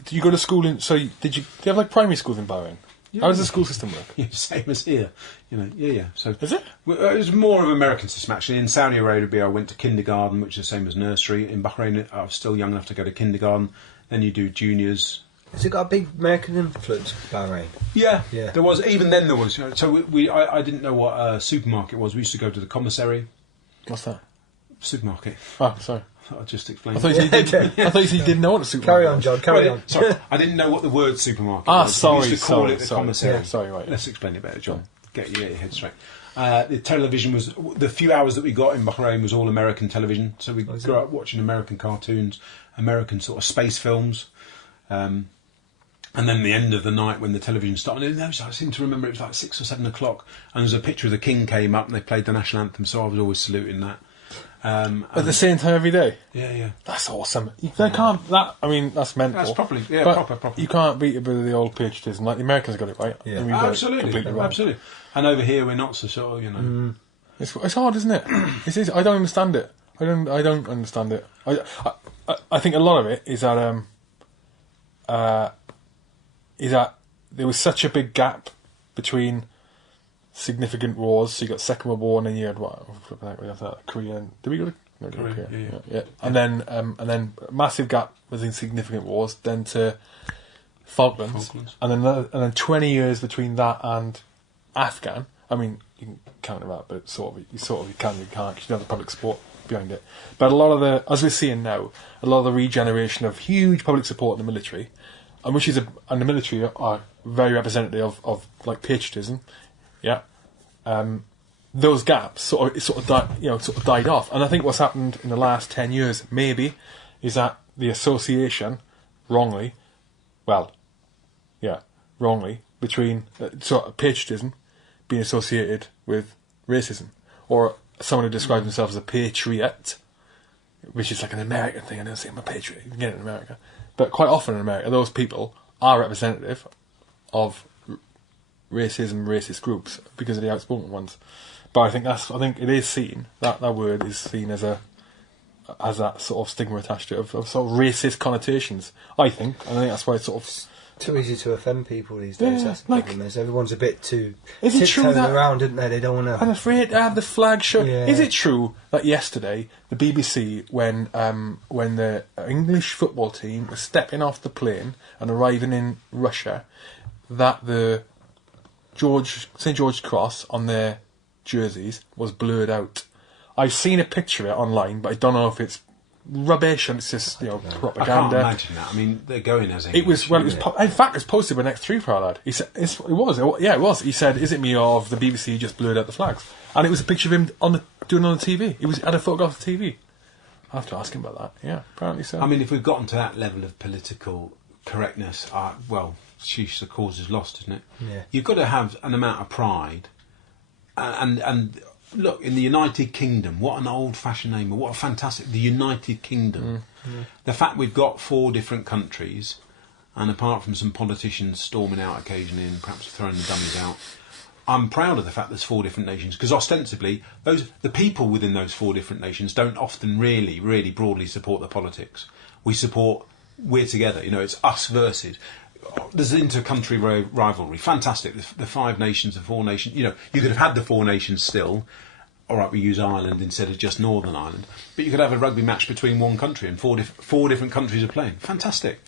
Did you go to school in... So, did you have, like, primary schools in Bahrain? Yeah. How does the school system work? Yeah, same as here. You know, yeah. So is it? It was more of an American system, actually. In Saudi Arabia, I went to kindergarten, which is the same as nursery. In Bahrain, I was still young enough to go to kindergarten. Then you do juniors. Has it got a big American influence, Bahrain? Yeah. Yeah. There was. Even then, there was. So I didn't know what a supermarket was. We used to go to the commissary. What's that? Supermarket. Oh, sorry. I thought I'd just explain. I thought you said you didn't know what a supermarket Carry on, John, carry on. Sorry, I didn't know what the word supermarket was. Sorry, we used to call it the commissary. Yeah, sorry, right. Let's explain it better, John. Get your head straight. The television was... The few hours that we got in Bahrain was all American television, so we grew up watching American cartoons, American sort of space films. And then the end of the night when the television started, I seem to remember it was like 6 or 7 o'clock, and there was a picture of the King came up and they played the national anthem, so I was always saluting that. At the same time every day? Yeah. That's awesome. I mean, that's mental. That's proper. You can't beat it with the old patriotism. Like, the Americans got it right. Yeah. Absolutely. And over here we're not so sort of, you know... It's hard, isn't it? I don't understand it. I don't understand it. I think a lot of it is that there was such a big gap between significant wars. So you got Second World War, and then you had Korea. Did we go to Korea? Yeah. And then massive gap between significant wars. Then to Falklands. And then 20 years between that and Afghan. I mean, you can counter that, but you can't, because you don't have the public support behind it. But a lot of as we're seeing now, a lot of the regeneration of huge public support in the military, and the military are very representative of like patriotism. Yeah, those gaps sort of died off, and I think what's happened in the last 10 years maybe is that the association, wrongly, between sort of patriotism being associated with racism, or someone who describes themselves as a patriot, which is like an American thing. I don't say I'm a patriot. You can get it in America, but quite often in America, those people are representative of racism, racist groups, because of the outspoken ones. But I think it is seen, that word is seen as that sort of stigma attached to it, of sort of racist connotations, I think. And I think that's why it's sort of too easy to offend people these days. Yeah, that's the problem. Is everyone's a bit too is it true that around, didn't they? They don't want to. I'm afraid to have the flag show. Yeah. Is it true that yesterday the BBC, when the English football team was stepping off the plane and arriving in Russia, that the St George's Cross on their jerseys was blurred out? I've seen a picture of it online, but I don't know if it's rubbish and it's just propaganda. I can't imagine that. I mean, they're going as English. In fact, it's posted by Next 3 for our lad. He said it was. He said, "Is it me or the BBC just blurred out the flags?" And it was a picture of him doing it on the TV. He had a photograph of the TV. I have to ask him about that. Yeah, apparently so. I mean, if we've gotten to that level of political correctness, sheesh, the cause is lost, isn't it? Yeah. You've got to have an amount of pride, and look, in the United Kingdom, what an old-fashioned name, what a fantastic... The United Kingdom. The fact we've got 4 different countries, and apart from some politicians storming out occasionally and perhaps throwing the dummies out, I'm proud of the fact there's 4 different nations, because ostensibly, the people within those 4 different nations don't often really, really broadly support the politics. We're together, it's us versus... There's inter-country rivalry. Fantastic. The 5 nations, the 4 nations. You could have had the 4 nations still. All right, we use Ireland instead of just Northern Ireland. But you could have a rugby match between one country and 4 different countries are playing. Fantastic.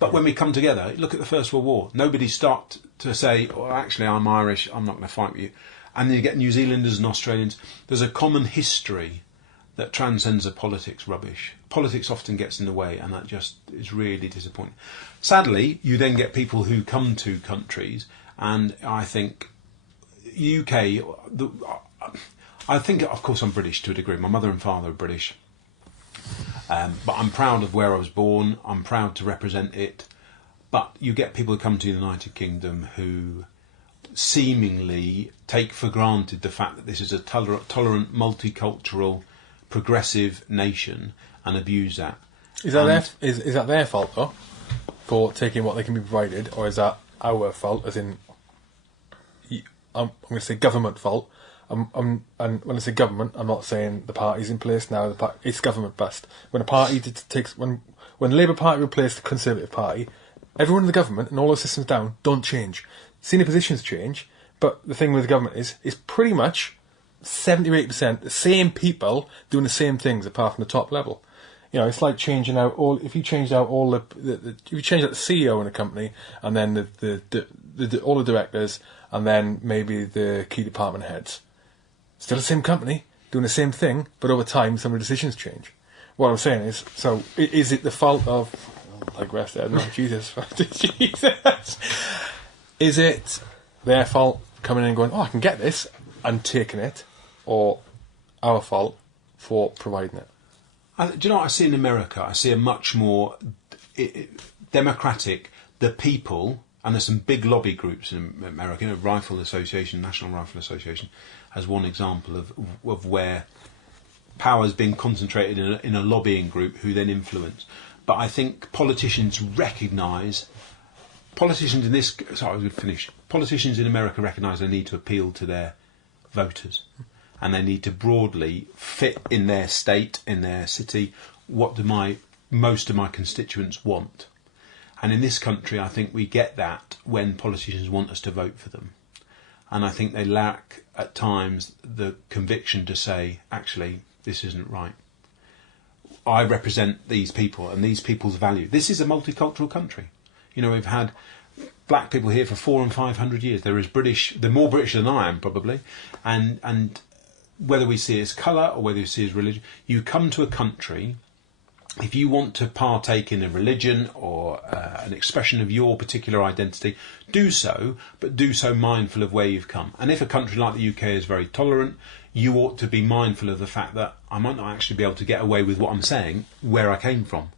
But when we come together, look at the First World War. Nobody stopped to say, well, actually, I'm Irish, I'm not going to fight with you. And then you get New Zealanders and Australians. There's a common history that transcends the politics rubbish. Politics often gets in the way, and that just is really disappointing. Sadly, you then get people who come to countries, and I think UK... I think, of course, I'm British to a degree. My mother and father are British. But I'm proud of where I was born. I'm proud to represent it. But you get people who come to the United Kingdom who seemingly take for granted the fact that this is a tolerant, multicultural, progressive nation and abuse that. Is that their fault, though, for taking what they can be provided, or is that our fault, as in, I'm going to say government fault, and when I say government, I'm not saying the party's in place now, it's government bust. When a party when the Labour Party replaced the Conservative Party, everyone in the government and all the systems down don't change. Senior positions change, but the thing with the government is pretty much 70 or 80% the same people doing the same things apart from the top level. You know, it's like changing out if you changed out if you change out the CEO in a company and then all the directors and then maybe the key department heads. Still the same company, doing the same thing, but over time some of the decisions change. What I'm saying is, so is it the fault of... I digress there, no, Jesus. Jesus. Is it their fault coming in and going, oh, I can get this, and taking it, or our fault for providing it? Do you know what I see in America? I see a much more democratic, the people, and there's some big lobby groups in America, you know, Rifle Association, National Rifle Association, as one example of where power's been concentrated in a lobbying group who then influence. But I think politicians recognise... Politicians in America recognise they need to appeal to their voters. And they need to broadly fit in their state, in their city, what do most of my constituents want. And in this country, I think we get that when politicians want us to vote for them. And I think they lack, at times, the conviction to say, actually, this isn't right. I represent these people and these people's value. This is a multicultural country. You know, we've had black people here for 400 and 500 years. They're more British than I am, probably. And whether we see it as colour or whether we see it as religion, you come to a country, if you want to partake in a religion or an expression of your particular identity, do so, but do so mindful of where you've come. And if a country like the UK is very tolerant, you ought to be mindful of the fact that I might not actually be able to get away with what I'm saying where I came from.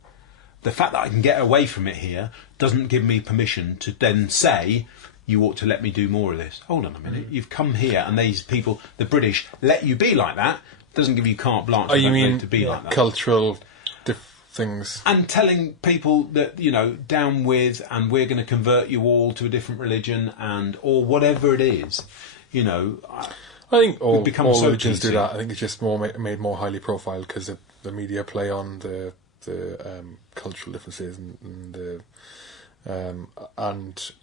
The fact that I can get away from it here doesn't give me permission to then say, you ought to let me do more of this. Hold on a minute, you've come here and these people, the British, let you be like that, doesn't give you carte blanche to be like that. Cultural things. And telling people that, you know, down with, and we're going to convert you all to a different religion, or whatever it is, you know... I think all religions do that. I think it's just made more highly profiled because the media play on the cultural differences and want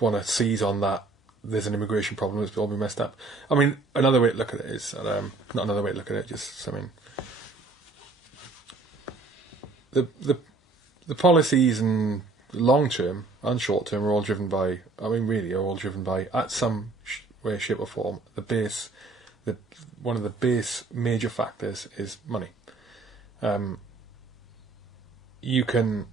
to seize on that. There's an immigration problem that's all been messed up. I mean, another way to look at it is not another way to look at it. Just the policies and long term and short term are all driven by. I mean, really, are all driven by at some way, shape, or form. One of the base major factors is money. You can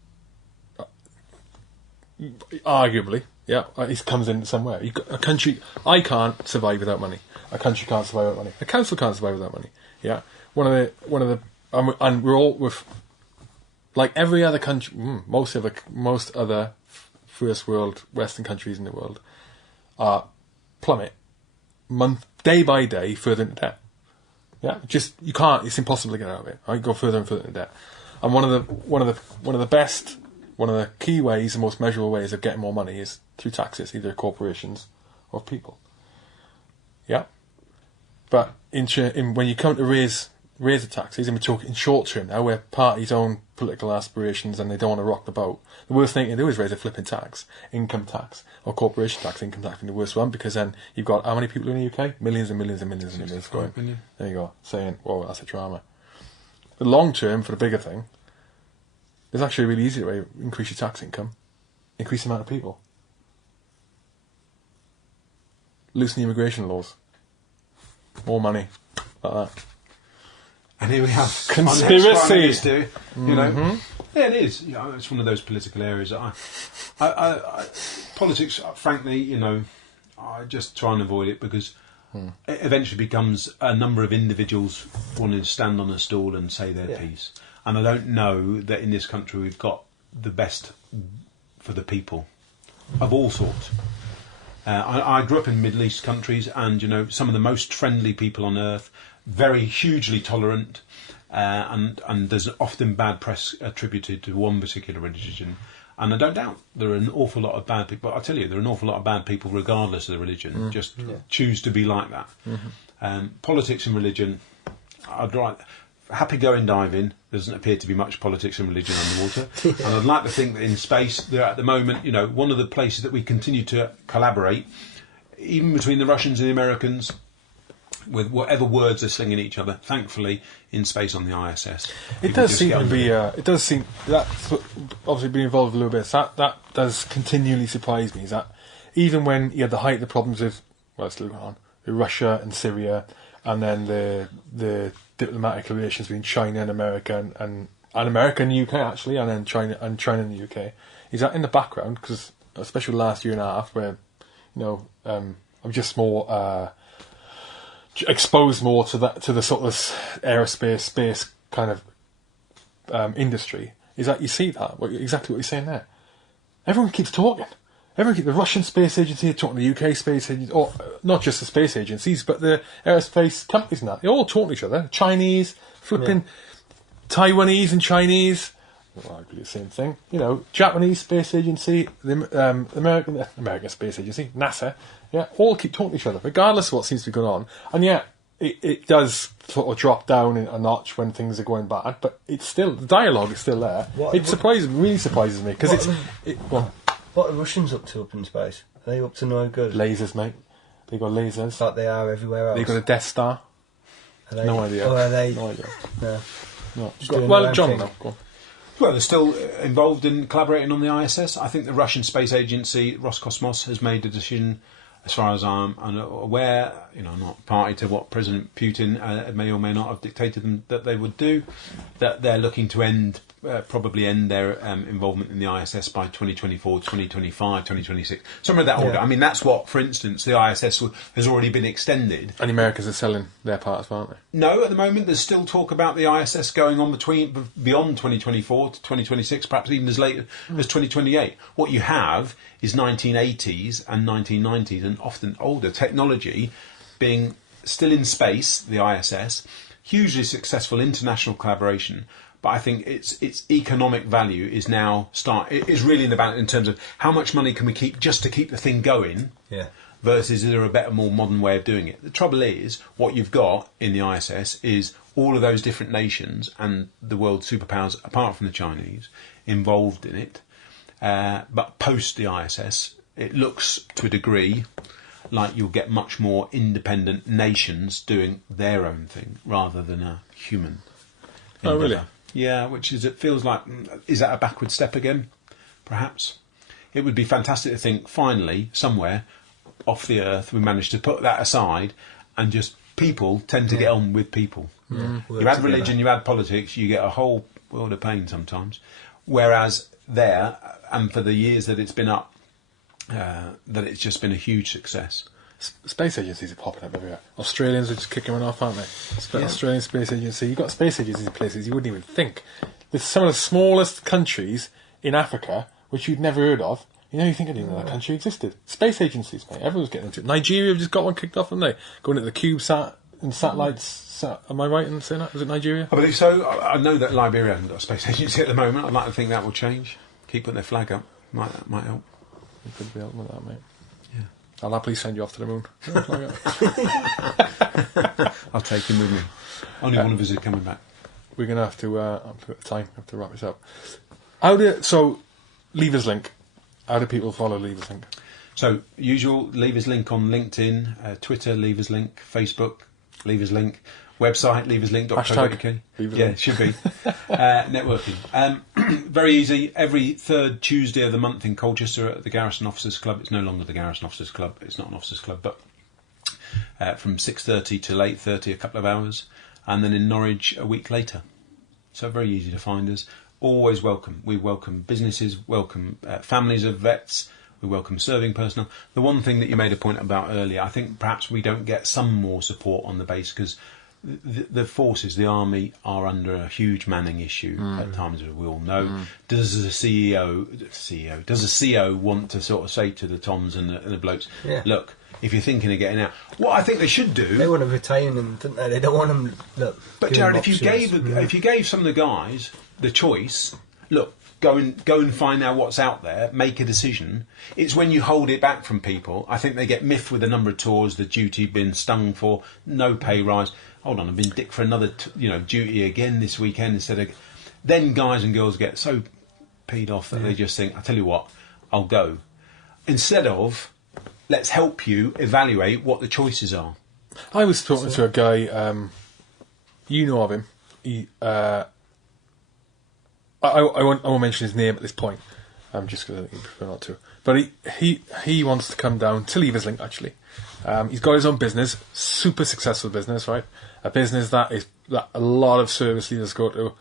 arguably, it comes in somewhere. A country, I can't survive without money. A country can't survive without money. A council can't survive without money. Yeah, one of the, and we're all with, like every other country, most other first world Western countries in the world, plummet day by day further into debt. Yeah, you can't. It's impossible to get out of it. I go further and further into debt. And one of the key ways, the most measurable ways of getting more money is through taxes, either corporations or people. Yeah, but when you come to raise the taxes, and we're talking short term now, where parties own political aspirations and they don't want to rock the boat, the worst thing to do is raise a flipping tax, income tax, or corporation tax. Income tax being the worst one, because then you've got how many people in the UK? Millions and millions and millions and millions going. Million. There you go, saying, "Whoa, that's a drama." The long term, for the bigger thing, there's actually a really easy way to increase your tax income. increase the amount of people. Loosen the immigration laws. More money. Like that. And here we have Conspiracy. our next Prime Minister, you know. Yeah, it is. You know, it's one of those political areas that I politics, frankly, you know, I just try and avoid it because it eventually becomes a number of individuals wanting to stand on a stall and say their piece. And I don't know that in this country we've got the best for the people of all sorts. I grew up in Middle East countries, and you know, some of the most friendly people on earth, very hugely tolerant, and there's often bad press attributed to one particular religion. And I don't doubt there are an awful lot of bad people. But I tell you, there are an awful lot of bad people, regardless of the religion. Just choose to be like that. Politics and religion, I'd like. Happy going diving. There doesn't appear to be much politics and religion on the water. And I'd like to think that in space, there at the moment, you know, one of the places that we continue to collaborate, even between the Russians and the Americans, with whatever words they're slinging at each other, thankfully, in space on the ISS. It does seem to be. It does seem that's obviously been involved a little bit. That does continually surprise me. Is that even when you had the height of the problems with it's still going on, with Russia and Syria, and then the diplomatic relations between China and America and America and the UK actually, and then China and the UK, is that in the background? Because especially last year and a half, where you know I'm just more exposed more to the sort of aerospace space kind of industry. Is that you see that exactly what you're saying there? Everyone keeps talking. The Russian space agency talking to the UK space agency, or not just the space agencies, but the aerospace companies and that. They all talk to each other. Chinese, flipping Taiwanese and Chinese, arguably the same thing. You know, Japanese space agency, the American space agency, NASA. Yeah, all keep talking to each other, regardless of what seems to be going on. And yeah, it does sort of drop down a notch when things are going bad, but it's still the dialogue is still there. Really surprises me because what are Russians up to up in space? Are they up to no good? Lasers, mate. They got lasers. Like they are everywhere else. They got a Death Star. No idea. Or are they? No idea. No. Well, John, no. Go on. Well, they're still involved in collaborating on the ISS. I think the Russian space agency, Roscosmos, has made a decision, as far as I'm aware, you know, I'm not party to what President Putin may or may not have dictated them that they would do, that they're looking to probably end their involvement in the ISS by 2024, 2025, 2026, somewhere of that order. I mean, that's what, for instance, the ISS has already been extended. And the Americans are selling their part as well, aren't they? No, at the moment there's still talk about the ISS going on beyond 2024 to 2026, perhaps even as late as 2028. What you have is 1980s and 1990s and often older technology being still in space, the ISS, hugely successful international collaboration. But I think its economic value is now is really in the balance in terms of how much money can we keep just to keep the thing going, versus is there a better, more modern way of doing it. The trouble is, what you've got in the ISS is all of those different nations and the world superpowers, apart from the Chinese, involved in it. But post the ISS, it looks to a degree like you'll get much more independent nations doing their own thing rather than a human endeavour. Oh, really? Yeah, it feels like, is that a backward step again? Perhaps. It would be fantastic to think, finally, somewhere off the earth, we managed to put that aside and just people tend to get on with people. You add religion, you add politics, you get a whole world of pain sometimes. Whereas there, and for the years that it's been up, that it's just been a huge success. Space agencies are popping up everywhere. Australians are just kicking one off, aren't they? Australian space agency. You've got space agencies in places you wouldn't even think. There's some of the smallest countries in Africa which you'd never heard of. You know, you think I didn't know that country existed. Space agencies, mate. Everyone's getting into it. Nigeria have just got one kicked off, haven't they? Going into the CubeSat and satellites. Am I right in saying that? Was it Nigeria? I believe so. I know that Liberia hasn't got a space agency at the moment. I'd like to think that will change. Keep putting their flag up. That might help. You could be helping with that, mate. Yeah. I'll happily send you off to the moon. I'll take him with me. Only one of us is coming back. We're going to have to, have to wrap this up. So, Levers Link. How do people follow Levers Link? So, usual Levers Link on LinkedIn, Twitter, Levers Link, Facebook, Levers Link. Website, leverslink.co.uk. Yeah, it should be. Networking. Very easy. Every third Tuesday of the month in Colchester at the Garrison Officers Club. It's no longer the Garrison Officers Club. It's not an officers club, but from 6:30 till 8:30, a couple of hours. And then in Norwich a week later. So very easy to find us. Always welcome. We welcome businesses, welcome families of vets. We welcome serving personnel. The one thing that you made a point about earlier, I think perhaps we don't get some more support on the base because the forces, the army, are under a huge manning issue at times, as we all know. Does a CO want to sort of say to the Toms and the blokes, look, if you're thinking of getting out, what I think they should do, they want to retain them, don't they? They don't want them. Look, but Jared, if you gave some of the guys the choice, look, go and find out what's out there, make a decision. It's when you hold it back from people, I think they get miffed with the number of tours, the duty been stung for, no pay rise. Hold on, I've been dick for another duty again this weekend instead of. Then guys and girls get so peed off that they just think, I tell you what, I'll go. Instead of, let's help you evaluate what the choices are. I was talking to a guy, you know of him. He, I won't mention his name at this point. Just because I think he'd prefer not to. But he wants to come down to Leverslink, actually. He's got his own business, super successful business, right? A business that a lot of service leaders go to.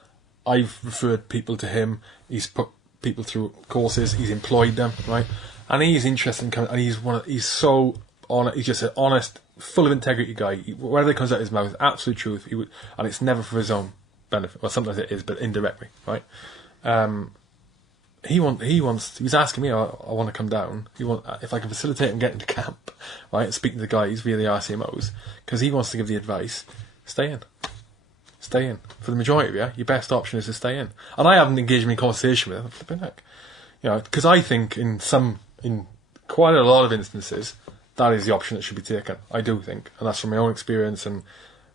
I've referred people to him. He's put people through courses. He's employed them, right? And he's interested in coming. And he's so honest. He's just an honest, full of integrity guy. Whatever comes out of his mouth, absolute truth. And it's never for his own benefit. Well, sometimes it is, but indirectly, right? He was asking me, I want to come down. If I can facilitate him getting to camp, right? Speaking to the guys via the RCMOs, because he wants to give the advice: stay in. For the majority of you, your best option is to stay in. And I haven't engaged him in conversation with him. Flipping heck, because I think in quite a lot of instances, that is the option that should be taken. I do think, and that's from my own experience. And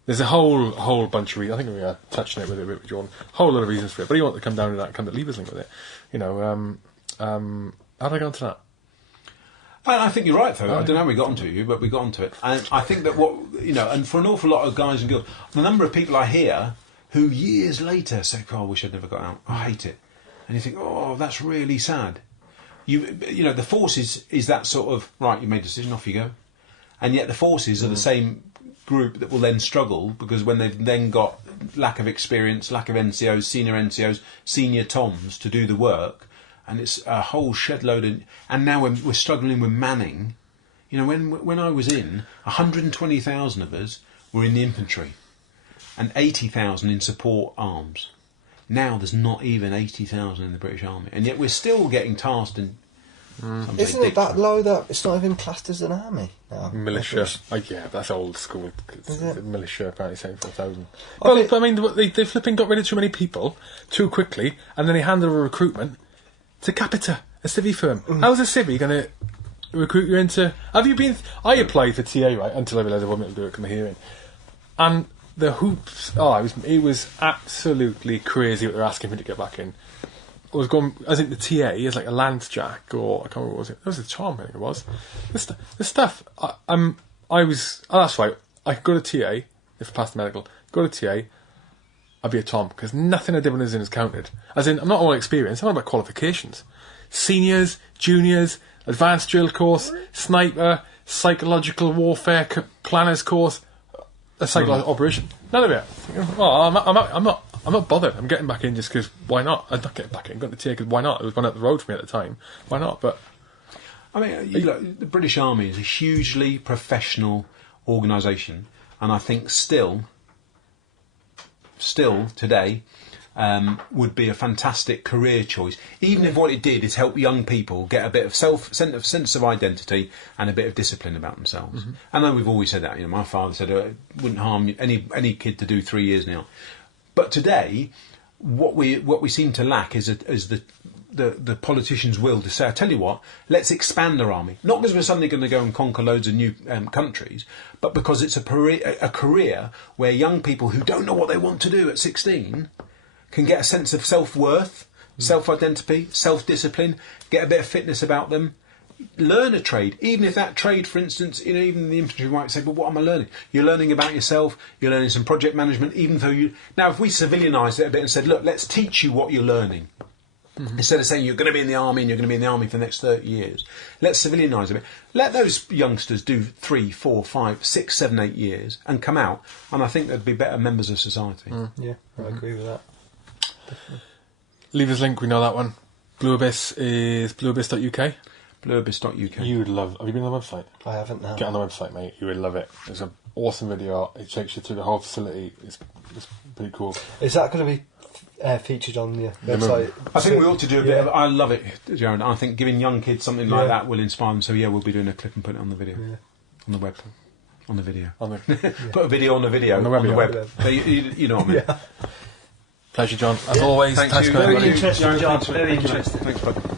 there's a whole bunch of reasons. I think we were touching it with Jordan. A whole lot of reasons for it. But he wanted to come down to that and come to Leverslink with it. How did I get onto that? I think you're right, though. I don't know how we got onto you, but we got onto it. And I think that and for an awful lot of guys and girls, the number of people I hear who years later say, "Oh, I wish I'd never got out. I hate it," and you think, "Oh, that's really sad." The forces is that sort of right. You made a decision, off you go, and yet the forces are the same group that will then struggle because when they've then got lack of experience, lack of NCOs, senior Toms to do the work. And it's a whole shed load and now we're struggling with manning. When I was in, 120,000 of us were in the infantry and 80,000 in support arms. Now there's not even 80,000 in the British Army, and yet we're still getting tasked in. Isn't it that low that it's not even classed as an army now? Militia. Yeah, that's old school. The militia apparently 74,000. But I mean, they flipping got rid of too many people too quickly, and then they handed over recruitment to Capita, a civvy firm. How's a civvy going to recruit you into? Have you been? I applied for TA right until I realised I wasn't able to do it because of my hearing, and the hoops. It was absolutely crazy what they're asking me to get back in. I think the TA is like a Lance Jack, or I can't remember what was it. That was the Charm, I think it was. The stuff. That's right. I could go to TA if I passed the medical. Go to TA. I'd be a Tom because nothing I did when I was in is counted. As in, I'm not all experience. I'm about qualifications. Seniors, juniors, advanced drill course, sniper, psychological warfare planners course, a psychological operation. None of it. I'm not bothered. I'm getting back in just because why not? I'm not getting back in. I'm going to TA because why not? It was one up the road for me at the time. Why not? But I mean, the British Army is a hugely professional organisation, and I think still today would be a fantastic career choice, even if what it did is help young people get a bit of sense of identity and a bit of discipline about themselves. I know we've always said that. My father said it wouldn't harm any kid to do 3 years now. But today, what we seem to lack is the politicians' will to say, I tell you what, let's expand our army. Not because we're suddenly going to go and conquer loads of new countries, but because it's a career where young people who don't know what they want to do at 16 can get a sense of self-worth, self-identity, self-discipline, get a bit of fitness about them, learn a trade, even if that trade, for instance, even in the infantry might say, but what am I learning? You're learning about yourself, you're learning some project management, even though now if we civilianised it a bit and said, look, let's teach you what you're learning. Instead of saying you're going to be in the army and you're going to be in the army for the next 30 years, let's civilianise a bit. Let those youngsters do 3, 4, 5, 6, 7, 8 years and come out, and I think they'd be better members of society. Yeah, I agree with that. Definitely. Leavers Link, we know that one. Blue Abyss is blueabyss.uk. Blueabyss.uk. You would love... Have you been on the website? I haven't now. Get on the website, mate. You would love it. It's an awesome video. It takes you through the whole facility. It's pretty cool. Is that going to be featured on the website? I think we ought to do a bit of... I love it, Jaron. I think giving young kids something like that will inspire them. So, yeah, we'll be doing a clip and put it on the video. On the web. On the video. Put a video on the video. On the web. So you know what I mean. Pleasure, John. As always, Thanks, thanks you. for Very everybody. interesting, John. Thanks, Very mate. interesting. Thanks, bud.